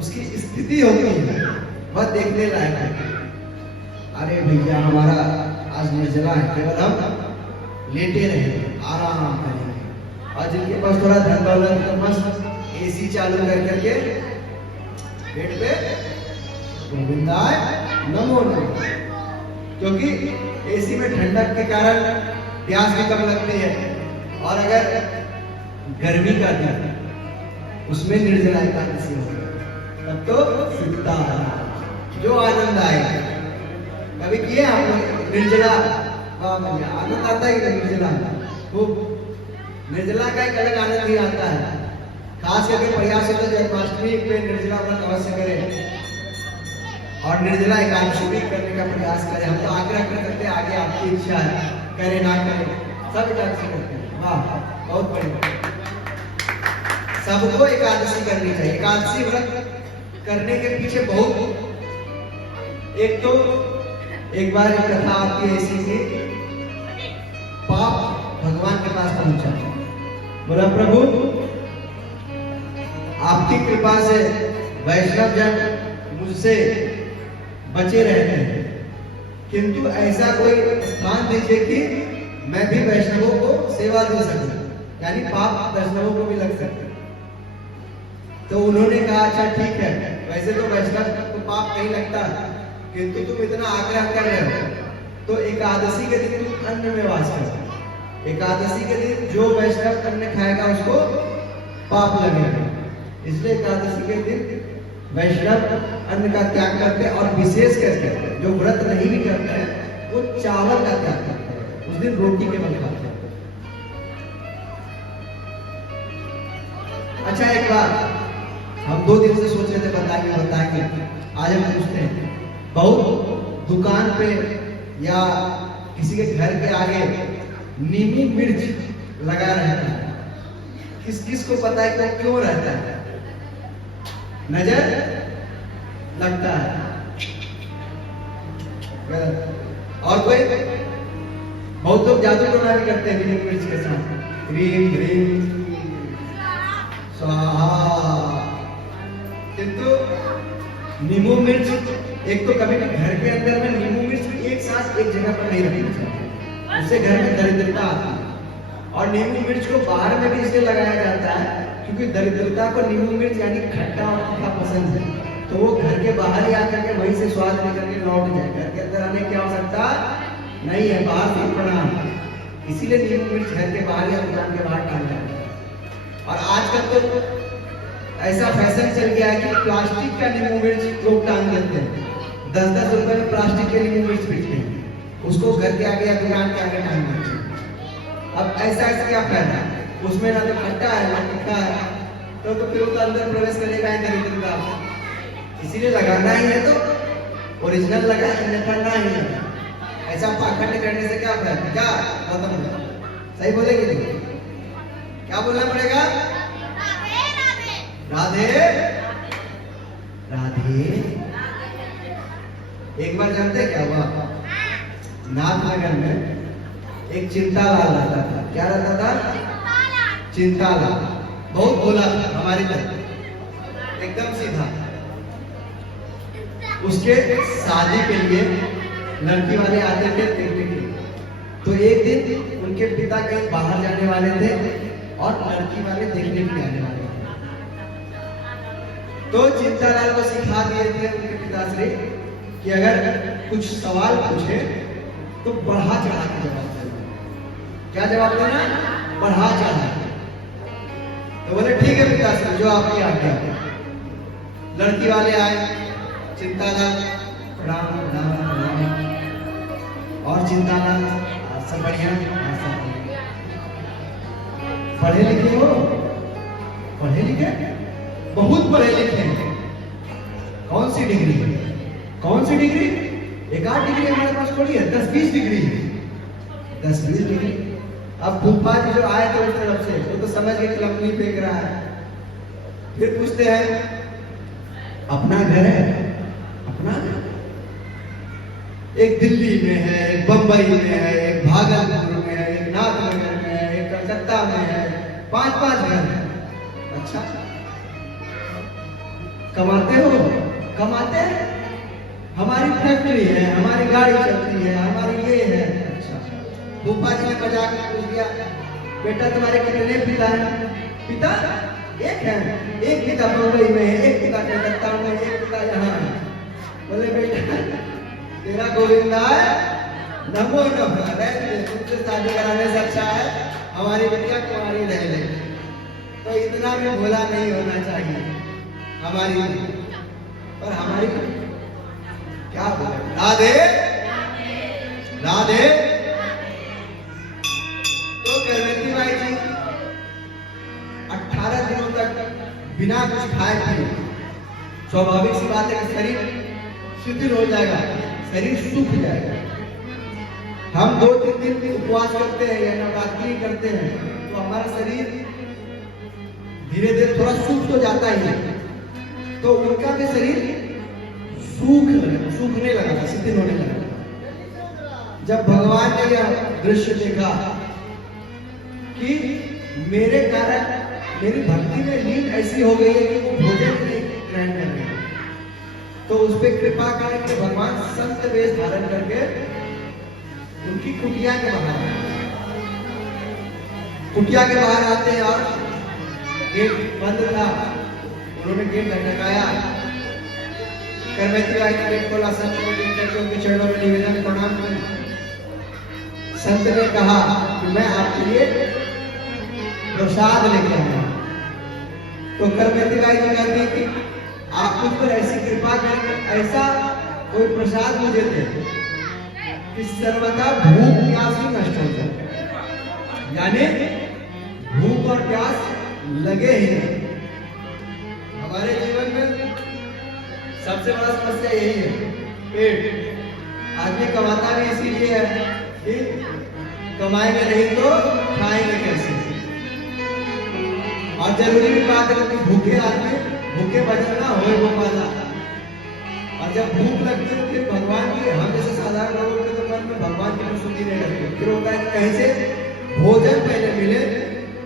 उसकी स्थिति होती है वह देखने लायक है। अरे भैया हमारा आज निर्जला है, केवल हम लेटे रहे, आराम करेंगे, और जिनके पास थोड़ा धन दौलत तो बस एसी चालू कर करके पेट पे गोविंदाय नमो नमः, क्योंकि एसी में ठंडक के कारण प्यास भी कम लगती है। और अगर गर्मी का दिन उसमें निर्जला एकादशी हो तब तो सीता जो आनंद आएगा। कभी किए आप लोग निर्जला? आनंद आता है कि निर्जला वो निर्जला का एक अलग आनंद ही आता है। खास करके प्रयास है तो जन्माष्टमी पे निर्जला व्रत अवश्य करें और निर्जला एकादशी भी करने का प्रयास करें। हम तो आग्रह कर सकते हैं, आगे आपकी इच्छा है, करें ना करें सब एकादशी करते हैं। वाह, बहुत बढ़िया। सबको एकादशी करनी चाहिए। एकादशी व्रत करने के पीछे बहुत, एक तो एक बार एक कथा आती है ऐसी कि पाप भगवान के पास पहुंचा, बोला प्रभु आपकी कृपा से वैष्णव जन मुझसे बचे रहते हैं, किंतु ऐसा कोई स्थान दीजिए कि मैं भी वैष्णवों को सेवा दे सकूं, यानी पाप वैष्णवों को भी लग सकते। तो उन्होंने कहा अच्छा ठीक है, वैसे तो वैष्णव को पाप नहीं लगता, किंतु तुम इतना आग्रह कर रहे हो तो एकादशी के दिन तुम अन्न में वास करो। एकादशी के दिन जो वैष्णव अन्न खाएगा उसको पाप लगेगा, इसलिए एकादशी के दिन वैष्णव अन्न का त्याग करते हैं। और विशेष करके जो व्रत नहीं भी करते हैं वो चावल का त्याग करते हैं, उस दिन रोटी केवल खाते हैं। अच्छा एक बार हम 2 दिन से सोच रहे थे बताएंगे, आज हम पूछते हैं, बहुत दुकान पे या किसी के घर के आगे नींबू मिर्च लगा रहता है, किस किस को पता है कि क्यों रहता है? नजर लगता है, और कोई बहुत लोग जादू टोना भी करते हैं नींबू मिर्च के साथ, ह्रीं ह्रीं स्वाहा। किंतु नींबू मिर्च एक तो कभी भी घर के अंदर में नींबू मिर्च एक साथ एक जगह पर नहीं रखना चाहिए, उससे घर में दरिद्रता आती है। और नींबू मिर्च को बाहर में भी इसलिए लगाया जाता है क्योंकि दरिद्रता को नींबू मिर्च यानी खट्टा और तीखा पसंद है, तो वो घर के बाहर ही आकर के वहीं से स्वाद लेकर के लौट जाए, घर के अंदर आने की आवश्यकता नहीं है, बाहर से पड़ा। इसीलिए नींबू मिर्च घर के बाहर या दुकान के बाहर टांग जाता है। और आजकल तो ऐसा फैशन चल गया है कि प्लास्टिक का नींबू मिर्च लोग टांग देते हैं, 10-10 रुपए में प्लास्टिक के नींबू मिर्च बिकते हैं, उसको घर के आगे या दुकान के आगे टांग देते हैं। अब ऐसा क्या फायदा, उसमें ना तो खट्टा है ना तीखा है, तो फिर वो अंदर प्रवेश करेगा ही दरिद्रता। इसीलिए लगाना ही है तो ओरिजिनल लगा, अन्यथा ना ही लगा। ऐसा पाखंड करने से क्या फायदा? क्या गौतम भैया सही बोलेंगे नहीं? क्या बोलना पड़ेगा? राधे राधे। एक बार जानते हैं क्या हुआ? नाथनगर में एक चिंतालाल रहता था। क्या रहता था? चिंतालाल। बहुत भोला था, हमारी तरह एकदम सीधा। उसके शादी के लिए लड़की वाले आते थे देखने के लिए। तो एक दिन उनके पिता कहीं बाहर जाने वाले थे और लड़की वाले देखने के लिए आने वाले थे। तो चिंतालाल को सिखा दिए थे उनके पिताश्री कि अगर कुछ सवाल पूछे तो बढ़ा चढ़ा के जवाब देना। क्या जवाब देना? बढ़ा चढ़ा के। तो बोले ठीक है पिताश्री, जो आपकी आज्ञा। लड़की वाले आए, चिंतालाल प्रणाम प्रणाम प्रणाम। और चिंतालाल सब बढ़िया? पढ़े लिखे हो? पढ़े लिखे? बहुत पढ़े लिखे हैं। कौन सी डिग्री? कौन सी डिग्री? एक आध डिग्री हमारे पास थोड़ी है, 10-20 डिग्री है। 10-20 डिग्री। अब फूफा जी जो आए थे उस तरफ से, वो तो समझ गए कि लंबी फेंक रहा है। फिर पूछते हैं अपना घर है? अपना एक दिल्ली में है, एक बंबई में है, एक भागलपुर में है, एक नाथनगर में है, एक कलकत्ता में है, 5-5 घर है। अच्छा, कमाते हो? कमाते हैं। हमारी फैक्ट्री है, हमारी गाड़ी चलती है, हमारी ये है। अच्छा, फूफा जी ने मजाक में पूछ दिया बेटा तुम्हारे कितने पिता हैं? पिता एक है, एक पिता बंबई में है, एक पिता कलकत्ता में, एक पिता यहाँ है। बोले बेटा तेरा गोविंदा है, नमो नमः। तुमसे शादी कराने से अच्छा है हमारी बिटिया कुमारी रह ले। तो इतना भी भोला नहीं होना चाहिए हमारी। पर हमारी क्या बोले? राधे राधे। तो गर्भवती बाई जी 18 दिनों तक बिना कुछ खाए पिए, स्वाभाविक सी बात है कि शरीर शिथिल हो जाएगा, शरीर सूख जाएगा। हम 2-3 दिन उपवास करते हैं या नवरात्रि करते हैं तो हमारा शरीर धीरे धीरे थोड़ा सूख तो जाता ही है। तो उनका भी शरीर सूखने लगा था, शिथिल होने लगा। जब भगवान ने यह दृश्य देखा कि मेरे कारण मेरी भक्ति में लीन ऐसी हो गई है कि वो भोजन नहीं ग्रहण कर रहे हैं, तो उस पर कृपा करके भगवान संत वेश धारण करके उनकी कुटिया के बाहर आते हैं और गेट बंद था, उन्होंने गेट लटकाया। गर्भवती बाई ने गेट खोला, संत को देख करके उनके चरणों में निवेदन प्रणाम किया। संत ने कहा कि मैं आपके लिए प्रसाद लेके आया। तो गर्भवती बाई जी कहती कि आप मुझ पर ऐसी कृपा करें, ऐसा कोई प्रसाद मुझे दे कि सर्वदा भूख प्यास ही नष्ट हो जाए, यानी भूख और प्यास लगे ही नहीं। हमारे जीवन में सबसे बड़ा समस्या यही है, पेट। आदमी कमाता भी इसीलिए है कि कमाएंगे नहीं तो खाएंगे कैसे। और जरूरी भी बात है कि भूखे आदमी भूखे भजन ना होए वो पाला। और जब भूख लगती है फिर भगवान की, हम जैसे साधारण लोगों के तो मन में भगवान की प्रस्तुति नहीं लगती, फिर होता है कहीं से भोजन पहले मिले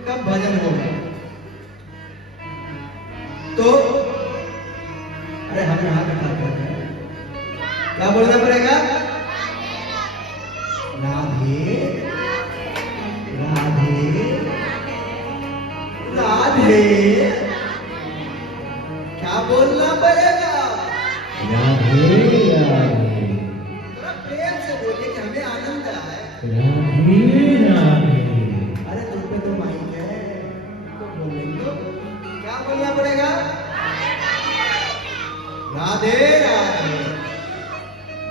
तब भजन होगा। तो अरे हम यहाँ पे क्या कर रहे हैं? क्या बोलना पड़ेगा? राधे राधे राधे। क्या बोलना पड़ेगा? राधे राधे। थोड़ा प्रेम से बोलिए कि हमें आनंद आए। राधे राधे। अरे तुम पे तो माइक है तो बोलेंगे तो क्या बोलना पड़ेगा? राधे राधे।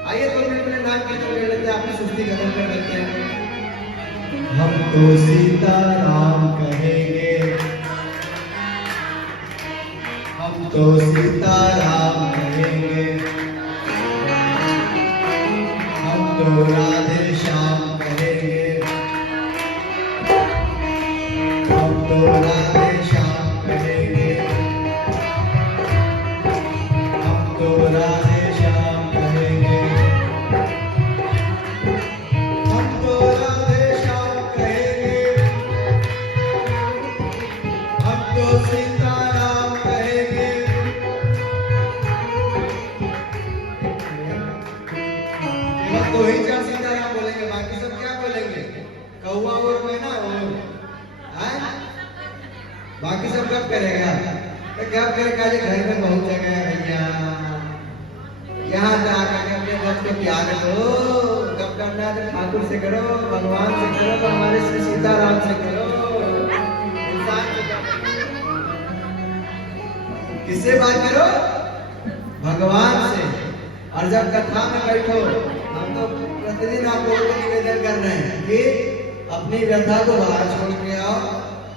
आइए 2 मिनट में नाम कीर्तन कर लेते हैं, आपकी सुस्ती खत्म कर लेते हैं। हम तो सीताराम कहेंगे, हम तो सीताराम कहेंगे। कहेंगे, हम तो राधे श्याम कहेंगे, हम तो राधे श्याम कहेंगे, हम तो राधे श्याम कहेंगे, हम तो राधे श्याम कहेंगे, हम तो सीताराम कहेंगे। केवल दो ही चार सीताराम बोलेंगे, बाकी सब क्या बोलेंगे? कौआ और मैना और हैं? बाकी सब कब करेगा? तो कब करेगा? जो घर में बहुत जगह है भैया, यहाँ जाकर के अपने घर को त्याग दो। कब करना है तो ठाकुर से करो, भगवान से करो, हमारे श्री सीताराम से करो, इंसान से करो। किससे बात करो? भगवान से। और जब कथा में बैठो, हम तो प्रतिदिन आप लोगों को निवेदन कर रहे हैं कि अपनी व्यथा को बाहर छोड़ के आओ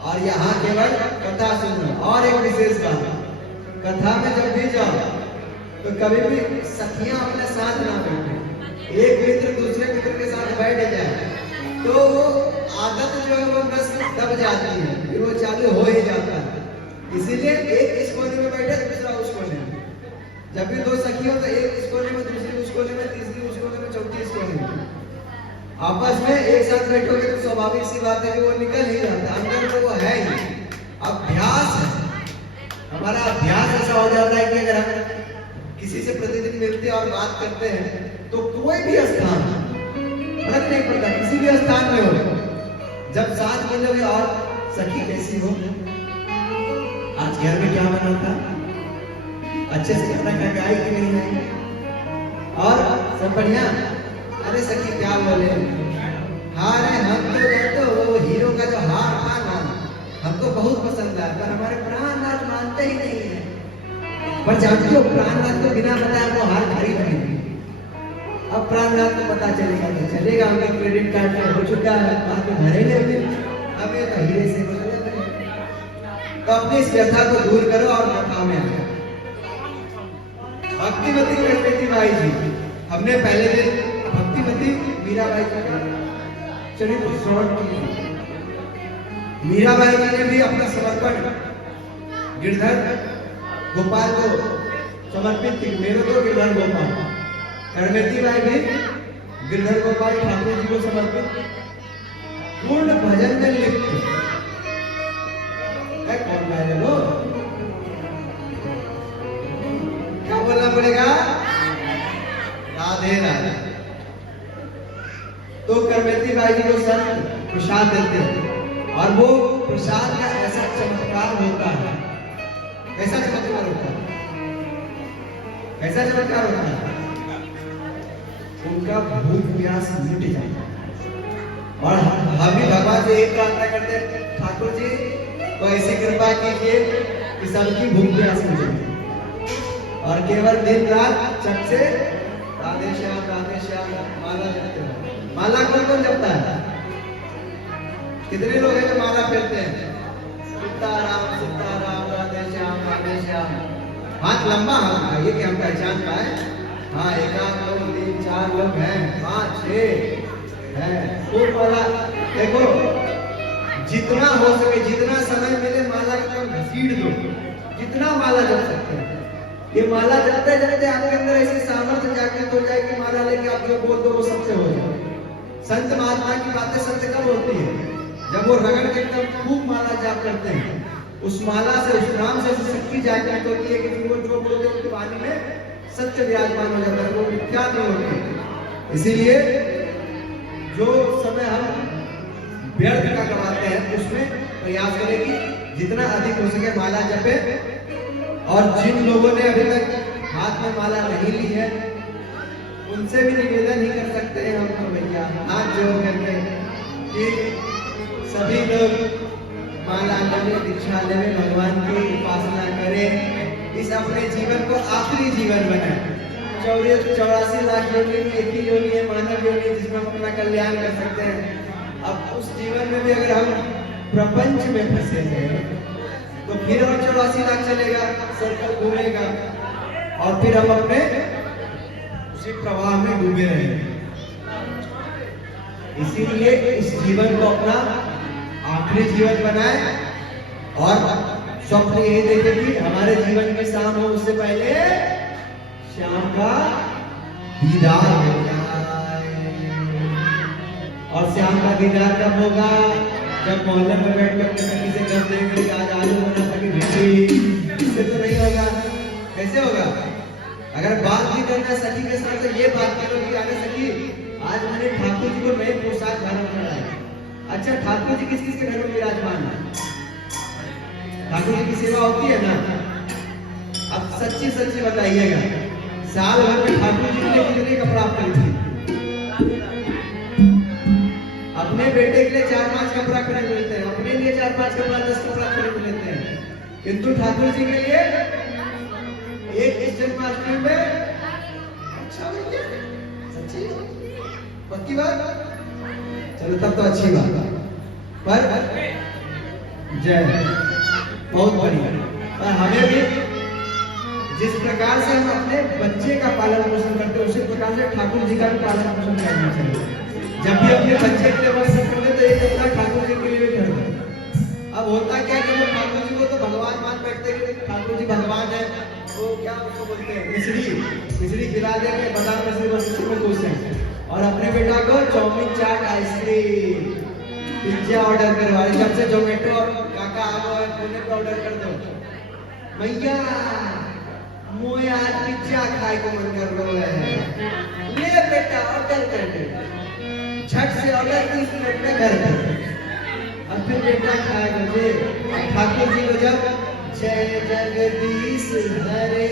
और यहाँ केवल कथा सुनो। और एक विशेष बात, कथा में जब भी जाओ तो कभी भी सखियां अपने साथ ना बैठे। एक मित्र दूसरे मित्र के साथ बैठ जाए तो वो आदत जो है वो बस दब जाती है, फिर वो चालू हो ही जाता है। इसीलिए एक इस कोने में बैठे, दूसरा उस कोने में। जब भी दो सखी हो तो एक इस कोने में, दूसरी उस कोने में, तीसरी उस कोने में, चौथी इस कोने में। आपस में एक साथ बैठोगे तो स्वाभाविक सी बात है कि वो निकल ही जाता है, अंदर तो वो है ही। अभ्यास है, हमारा अभ्यास ऐसा हो जाता है कि अगर हम किसी से प्रतिदिन मिलते और बात करते हैं तो कोई भी स्थान फर्क नहीं पड़ता, किसी भी स्थान में हो, जब साथ मिलोगे और सखी कैसी हो, आज घर में क्या बना था, अच्छे से खाना खा के आई कि नहीं आई, और सब बढ़िया। अरे सखी क्या बोले, हाँ रे हम तो जानते हो वो हीरो का जो हार था ना, हमको बहुत पसंद आया, पर हमारे प्राणनाथ मानते ही नहीं है। पर जानते हो प्राणनाथ को बिना बताए वो हार खरीद नहीं। अब प्राणनाथ को पता चलेगा तो चलेगा, उनका क्रेडिट कार्ड में हो चुका है, बाद में भरेंगे अब ये तो हीरे से बदल गए। तो अपनी इस व्यथा को दूर करो और कथा में आ जाओ। भक्तिमती करमती बाई जी, हमने पहले दिन भक्तिमती मीराबाई का चरित्र श्रवण किया। मीराबाई जी ने भी अपना समर्पण गिरधर गोपाल को समर्पित की, मेरे को गिरधर गोपाल। करमती बाई भी गिरधर गोपाल ठाकुर जी को समर्पित, पूर्ण भजन में लिप्त है। कौन गाए लो? क्या बोलना पड़ेगा? राधे राधे। तो करमती बाई जी को संत प्रसाद देते हैं और वो प्रसाद का ऐसा चमत्कार होता है। कैसा चमत्कार होता है? कैसा चमत्कार होता है? उनका भूख प्यास मिट जाता है। और हम भी भगवान से एक प्रार्थना करते हैं, ठाकुर जी तो ऐसी कृपा कीजिए कि सबकी भूख प्यास मिटे और केवल दिन रात जप से राधे श्याम माला जपते हैं। माला कौन कौन जपता है? कितने लोग हैं जो माला फेरते हैं? सीताराम सीताराम राधे श्याम हाथ लंबा हाथ ये कि हम पहचान पाए। हाँ, 1 2 3 4 लोग हैं, 5 6 है। खूब माला देखो, जितना हो सके, जितना समय मिले माला की तरफ घसीट दो, जितना माला जप सकते हैं। ये माला जपते जपते आपके अंदर ऐसी सामर्थ्य जागृत हो जाए कि माला लेके आप जो बोल दो वो सबसे हो जाए। संत महात्मा की बातें सत्य कब होती है? जब वो रगड़ के एकदम खूब माला जाप करते हैं, उस माला से, उस नाम से शक्ति जागृत होती है कि फिर वो जो बोलते हैं उसकी वाणी में सत्य विराजमान हो जाता है, वो मिथ्या नहीं होती। इसीलिए जो समय हम व्यर्थ का गवाते हैं उसमें प्रयास करें कि जितना अधिक हो सके माला जपे। और जिन लोगों ने अभी तक हाथ में माला नहीं ली है उनसे भी निवेदन ही कर सकते हैं हम तो भैया हाथ जोड़ करके कि सभी लोग माला लेवे, दीक्षा लेवे, भगवान की उपासना करें, इस अपने जीवन को आखिरी जीवन बनाए। 84 लाख योनि में एक ही योनि है मानव योनि, जिसमें हम अपना कल्याण कर सकते हैं। अब उस जीवन में भी अगर हम प्रपंच में फंसे हैं तो फिर और 84 लाख चलेगा, सर्कल घूमेगा। और फिर हम अपने उसी प्रवाह में डूबे रहेंगे। इसीलिए इस जीवन को अपना आखिरी जीवन बनाए और स्वप्न यही देखे कि हमारे जीवन की शाम हो उससे पहले श्याम का दीदार हो जाए। और श्याम का दीदार कब होगा? जब मोहल्ले में बैठ कर अपने सखी से कर देंगे कि आज आलू बना सकी भिंडी, इससे तो नहीं होगा। कैसे होगा? अगर बात भी करना सखी के साथ तो ये बात करो कि अरे सखी आज मैंने ठाकुर जी को नए पोशाक धारण कराया। अच्छा, ठाकुर जी किस किस के घर में विराजमान है? ठाकुर जी की सेवा होती है ना। अब सच्ची सच्ची बताइएगा, साल भर में ठाकुर जी के लिए कितने कपड़ा आप खरीदते? अपने बेटे के लिए 4-5 कपड़ा खरीद लेते हैं, अपने लिए 4-5 कपड़ा 10 कपड़ा खरीद लेते हैं, किंतु ठाकुर जी के लिए एक जन्माष्टमी में अच्छा सच्ची पक्की बात। चलो तब तो अच्छी बात, पर जय बहुत बढ़िया। पर हमें भी जिस प्रकार से हम अपने बच्चे का पालन पोषण करते हैं उसी प्रकार से ठाकुर जी का भी पालन पोषण करना चाहिए। जब भी अपने बच्चे के लिए वर्षन करते तो एक अपना ठाकुर जी के लिए भी करते। अब होता क्या कि हम ठाकुर जी को तो भगवान मान बैठते कि ठाकुर जी भगवान है, वो क्या उसको बोलते हैं मिश्री खिला देंगे, बादाम मिश्री बस उसी में खुश हैं। और अपने बेटा को चाउमीन चाट आइसक्रीम पिज्जा ऑर्डर करवा, जब से जोमेटो और काका आओ फोन पे ऑर्डर कर दो, भैया मोए आज पिज्जा खाए को मन कर रहा है, ले बेटा ऑर्डर कर दे, झट से ऑर्डर 30 मिनट में कर दे। अब फिर बेटा खाएगा जे। ठाकुर जी को जब जय जगदीश हरे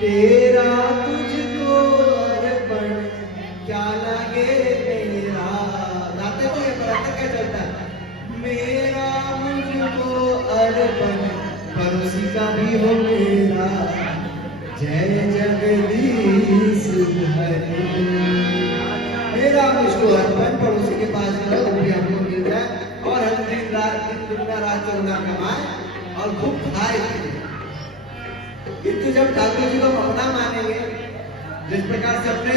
तेरा तुझको अर्पण क्या लगे मेरा, गाते तो ये पर क्या चलता है, मेरा मुझको अर्पण पड़ोसी का भी हो मेरा, जय जगदीश हरे। मेरा मुझको अर्पण पड़ोसी के पास जाओ, वो भी हमको मिल जाए और हम दिन रात चलना कमाए और खूब खाए। किंतु जब ठाकुर जी को हम अपना मानेंगे, जिस प्रकार से अपने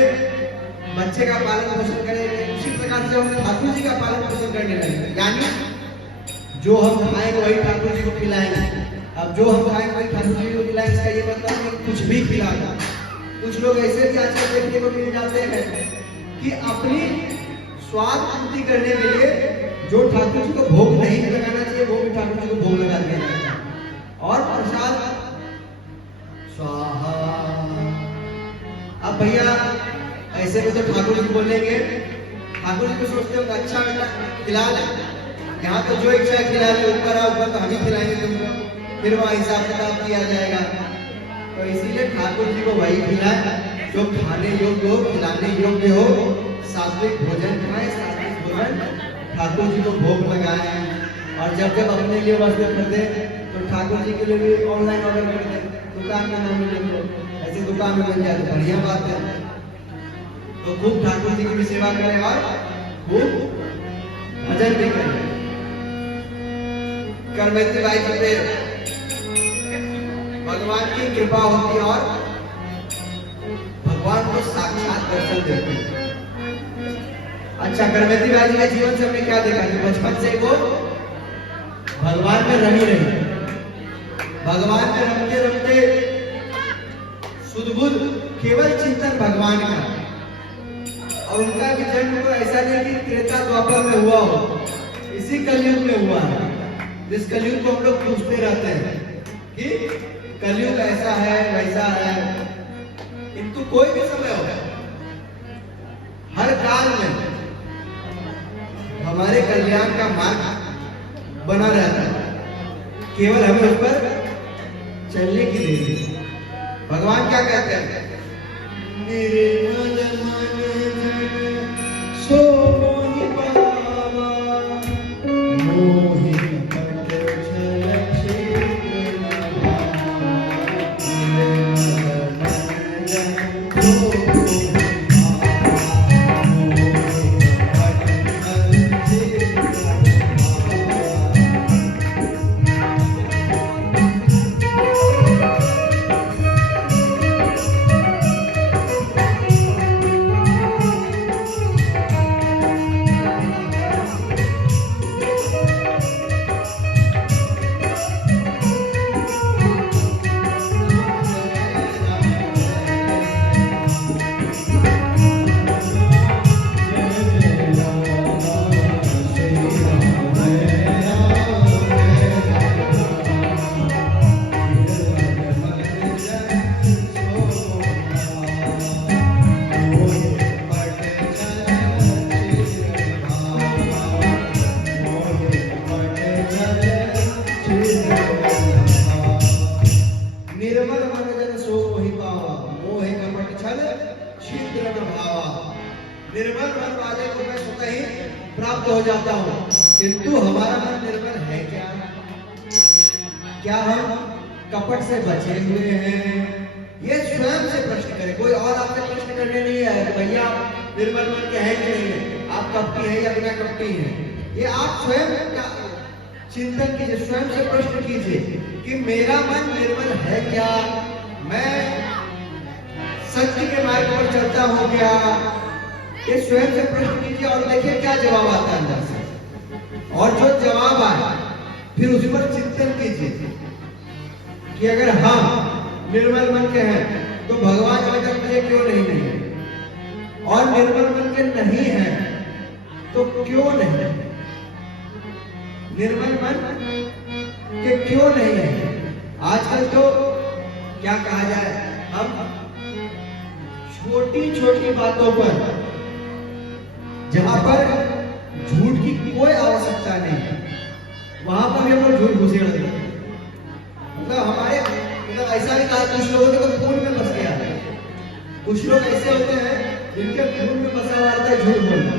बच्चे का पालन पोषण करेंगे उसी प्रकार से हम ठाकुर जी का पालन पोषण करने लगेंगे। यानी जो हम खाएंगे वही ठाकुर जी को खिलाएंगे। अब जो हम खाएंगे वही ठाकुर जी को खिलाएंगे, इसका ये मतलब है कुछ भी खिलाएगा। कुछ लोग ऐसे भी आजकल देखने को मिल जाते हैं कि अपनी स्वाद पूर्ति करने के लिए जो ठाकुर जी को भोग नहीं लगाना चाहिए वो भी ठाकुर जी को भोग लगा दिया जाता है और प्रसाद स्वाहा। अब भैया ऐसे में तो ठाकुर जी बोलेंगे, ठाकुर जी को सोचते हो अच्छा बेटा खिला ले, यहाँ तो जो इच्छा खिला ले, ऊपर आओ ऊपर तो हम ही खिलाएंगे तुमको, फिर वहाँ हिसाब किताब किया जाएगा। तो इसीलिए ठाकुर जी को वही खिलाए जो खाने योग्य हो, खिलाने योग्य हो। सात्विक भोजन खाएं, सात्विक भोजन ठाकुर जी को भोग लगाए। और जब जब अपने लिए वस्त्र खरीदे तो ठाकुर जी के लिए भी ऑनलाइन ऑर्डर कर दे, दुकान का नाम मिले तो ऐसी दुकान में बन जाए तो बढ़िया बात है। तो खूब ठाकुर जी की भी सेवा करें और खूब भजन भी करें। करमती बाई जी पे भगवान की कृपा होती है और भगवान को साक्षात दर्शन देते हैं। अच्छा, करमती बाई जी के जीवन से हमने क्या देखा कि बचपन से वो भगवान में रमी रही, भगवान में रमते रमते सुध-बुध केवल चिंतन भगवान का। और उनका भी जन्म को ऐसा नहीं कि त्रेता द्वापर में हुआ हो, इसी कलयुग में हुआ है। जिस कलयुग को हम लोग पूछते रहते हैं कि कलयुग ऐसा है वैसा है, किंतु कोई भी समय हो हर काल में हमारे कल्याण का मार्ग बना रहता है, केवल हमें उस पर चलने की देर है। भगवान क्या कहते हैं, निर्मल मन जन सो मोहि पावा, मोहि पद छल क्षेत्र नभावा, निर्मल मन जन सो शांत हो जाता हूँ, किंतु हमारा मन निर्मल है क्या? क्या हम कपट से बचे हुए हैं? ये स्वयं से प्रश्न करें, कोई और आपसे प्रश्न करने नहीं आया कि भैया आप निर्मल मन के हैं कि नहीं है, आप कपटी है या बिना कपटी है। ये आप स्वयं क्या चिंतन कीजिए, स्वयं से प्रश्न कीजिए कि मेरा मन निर्मल है क्या? मैं सत्य के मार्ग पर चलता हूं क्या? ये स्वयं से प्रश्न कीजिए और देखिए क्या जवाब आता है अंदर से। और जो जवाब आए फिर उस पर चिंतन कीजिए कि अगर हम निर्मल मन के हैं तो भगवान जगत में क्यों नहीं है, और निर्मल मन के नहीं है तो क्यों नहीं, निर्मल मन के क्यों नहीं है। आजकल तो क्या कहा जाए, हम छोटी छोटी बातों पर, जहां पर झूठ की कोई आवश्यकता नहीं है, वहां पर भी हम लोग झूठ घुसेड़ देते हैं। मतलब हमारे ऐसा भी कहा, कुछ लोगों के तो खून में बस गया है। कुछ लोग ऐसे होते हैं जिनके खून में बसा हुआ रहता है झूठ बोलना।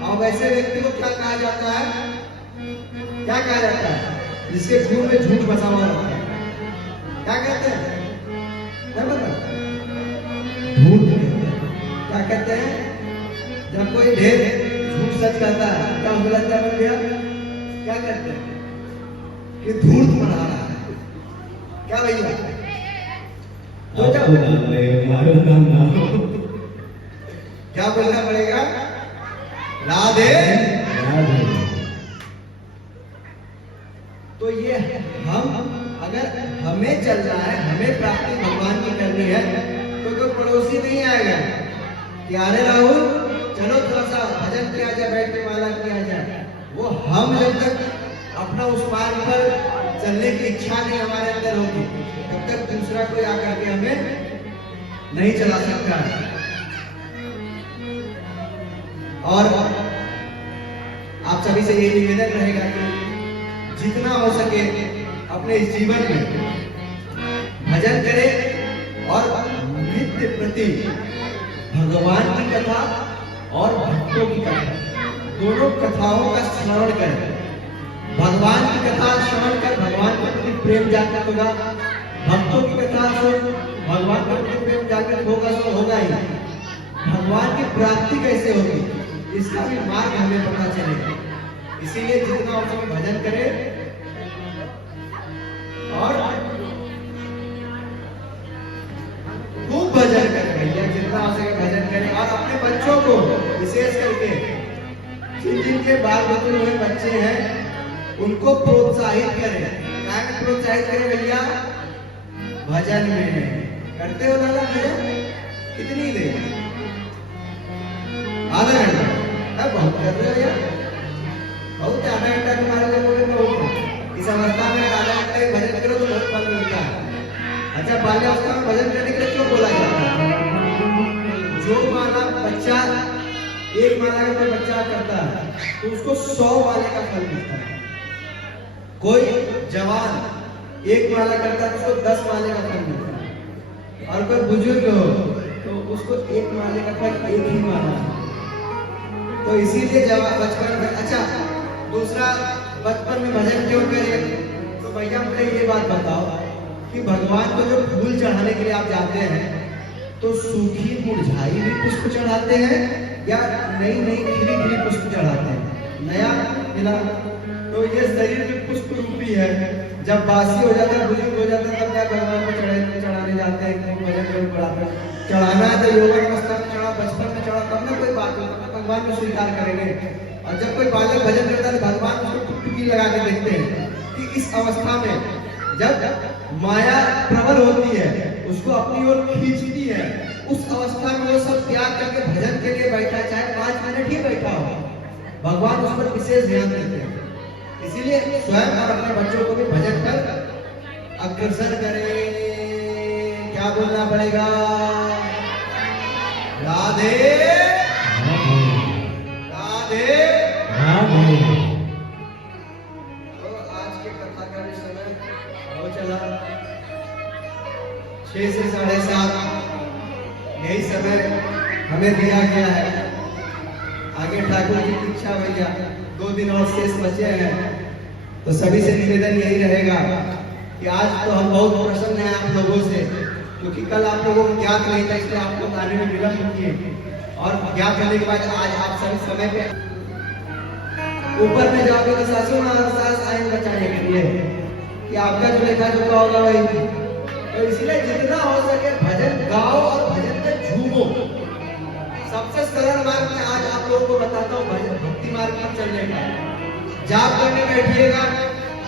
और वैसे व्यक्ति को क्या कहा जाता है, क्या कहा जाता है? जिसके खून में झूठ बसा हुआ रहता है क्या कहते हैं? क्या पता? झूठ क्या कहते हैं? जब कोई ढेर झूठ सच कहता है क्या हो जाता है भैया? क्या कहते हैं कि धूर्त बढ़ा रहा है। क्या भैया? क्या बोलना पड़ेगा? राधे राधे। तो ये हम अगर हमें चलना है, हमें प्राप्ति भगवान की करनी है, तो कोई पड़ोसी नहीं आएगा कि अरे राहुल चलो थोड़ा सा भजन किया जाए, बैठ के माला किया जाए। वो हम जब तक अपना उस मार्ग पर चलने की इच्छा नहीं हमारे अंदर होगी, तब तक दूसरा कोई आकर के हमें नहीं चला सकता है। और आप सभी से ये निवेदन रहेगा कि जितना हो सके अपने इस जीवन में भजन करें और नित्य प्रति भगवान की कथा और भक्तों की कथा, दोनों कथाओं का स्मरण करें। भगवान की कथा श्रवण कर भगवान के प्रति प्रेम जागृत होगा, भक्तों की कथा से भगवान के प्रति प्रेम जागृत होगा तो होगा ही। भगवान की प्राप्ति कैसे होगी इसका भी मार्ग हमें पता चलेगा। इसीलिए जितना हो सके भजन करें और खूब भजन करें भैया, जितना हो सके भजन करें। और अपने बच्चों को विशेष करके जिनके बाल बच्चे हुए बच्चे हैं उनको प्रोत्साहित करें। क्या प्रोत्साहित करें भैया? भजन में। करते हो दादा भजन? कितनी देर? आधा घंटा? बहुत कर रहे हो यार, बहुत। आधा घंटा तुम्हारे लिए बोले तो इस अवस्था में आधा घंटा भजन करो तो बहुत फल मिलता है। अच्छा, बाल्य अवस्था में भजन करने के लिए क्यों बोला जाता है? जो माला बच्चा एक माला का बच्चा करता है तो उसको 100 माले का फल मिलता है। कोई जवान एक माला करता है तो उसको 10 माले का फल मिलता है। और कोई बुजुर्ग हो तो उसको एक माले का फल एक ही माला। तो इसीलिए जब बचपन में, अच्छा दूसरा बचपन में भजन क्यों करें? तो भैया मुझे ये बात बताओ कि भगवान को जो फूल चढ़ाने के लिए आप जाते हैं तो सूखी मुरझाई हुई पुष्प चढ़ाते हैं या नई नई खिली खिली पुष्प चढ़ाते हैं? नया मिला तो ये शरीर में पुष्प रूपी है। जब बासी हो जाता है, बुजुर्ग हो जाता है, तब क्या भगवान को चढ़ाने जाते हैं। भजन करो बढ़ाते चढ़ाना है तो यौवन अवस्था में चढ़ा, बचपन में चढ़ा, तब ना कोई बात हो, तब भगवान को स्वीकार करेंगे। और जब कोई बालक भजन करता है भगवान उसको टुकटुकी लगा के देखते हैं कि इस अवस्था में जब माया प्रबल होती है, उसको अपनी ओर खींचती है, उस अवस्था में वो सब त्याग करके भजन के लिए बैठा, चाहे 5 मिनट ही बैठा हो, भगवान उस पर विशेष ध्यान देते हैं। इसीलिए स्वयं और अपने बच्चों को भी भजन कर अग्रसर करें। क्या बोलना पड़ेगा? राधे राधे राधे। तो आज के कथा का भी समय हो चला, 6 से 7:30 यही समय हमें दिया गया है। आगे ठाकुर जी की इच्छा भैया 2 दिन और शेष बचे हैं, तो सभी से निवेदन यही रहेगा कि आज तो हम बहुत प्रसन्न हैं आप लोगों से, क्योंकि कल आप लोगों को ज्ञात नहीं था, इसलिए आप लोग आने में विलम्ब किए, और ज्ञात होने के बाद आज आप सभी समय पे ऊपर में जाओगे तो सासू माँ सास आयन बचाने के लिए कि आपका जो लेखा जोखा होगा वही। तो इसलिए जितना हो सके भजन गाओ और भजन में झूमो। सबसे सरल मार्ग में आज आप लोगों को बताता हूँ भजन भक्ति मार्ग पर चलने का। जाप करने बैठिएगा,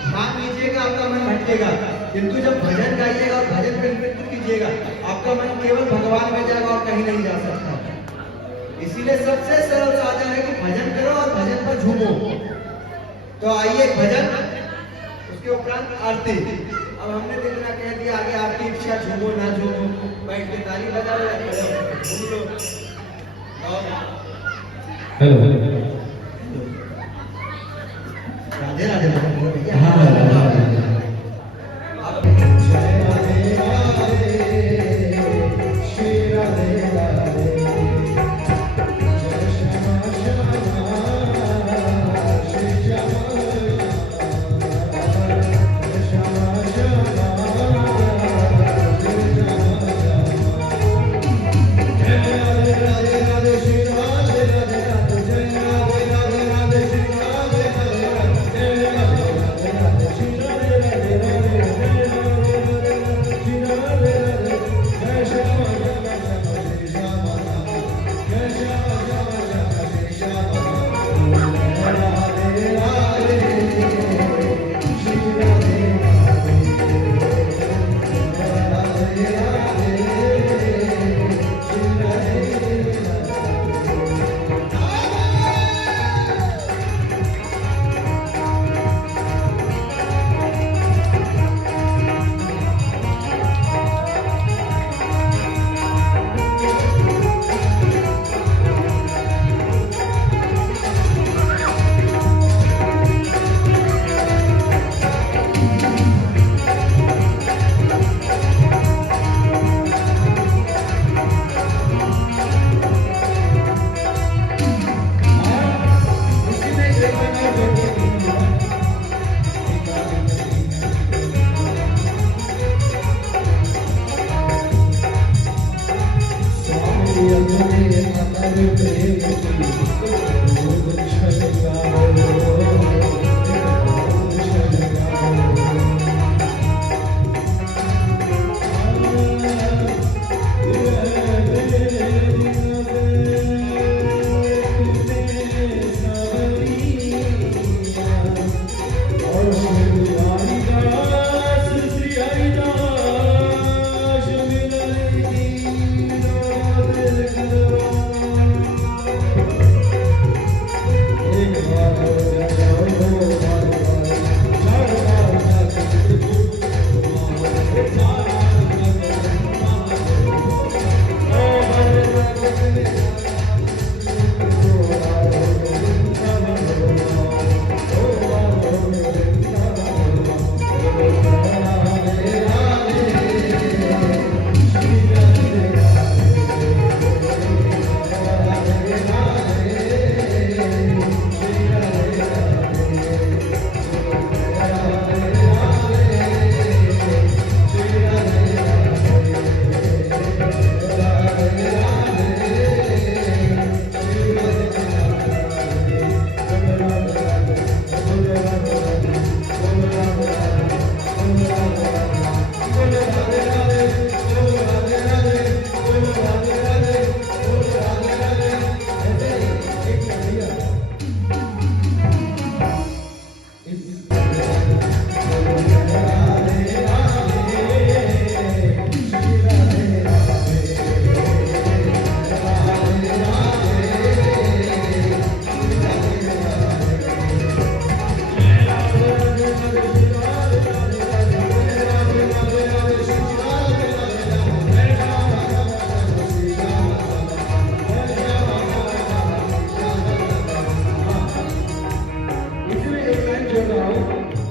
ध्यान लीजिएगा, आपका मन भटकेगा, किंतु जब भजन गाइएगा और भजन पर नृत्य कीजिएगा, आपका मन केवल भगवान में जाएगा और कहीं नहीं जा सकता। इसीलिए सबसे सरल साधन है कि भजन करो और भजन पर झूमो। तो आइए भजन, उसके उपरांत आरती। अब हमने तो इतना कह दिया, आगे आपकी इच्छा, झूमो ना झूमो, बैठ के ताली बजा लो, झूम लो। हेलो राधे राधे भैया। हाँ राधे राधे। जय राधे राधे, श्री राधे राधे, जय श्यामा श्यामा, श्री श्यामा, जय श्यामा श्यामा, जय राधे राधे राधे, श्री राधे राधे राधे, जय राधे राधे राधे, श्री राधे राधे राधे, जय राधे राधे राधे, श्री राधे राधे राधे, जय राधे राधे राधे, जय श्यामा श्यामा श्री श्यामा, जय श्यामा श्यामा श्री श्यामा, राधे राधे, श्री राधे राधे, राधे राधे, श्री राधे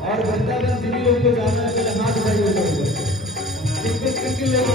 और वृंदावन दिल्ली लोग को जाना है, हाथ उठाइए लोग। रिक्वेस्ट करके लोग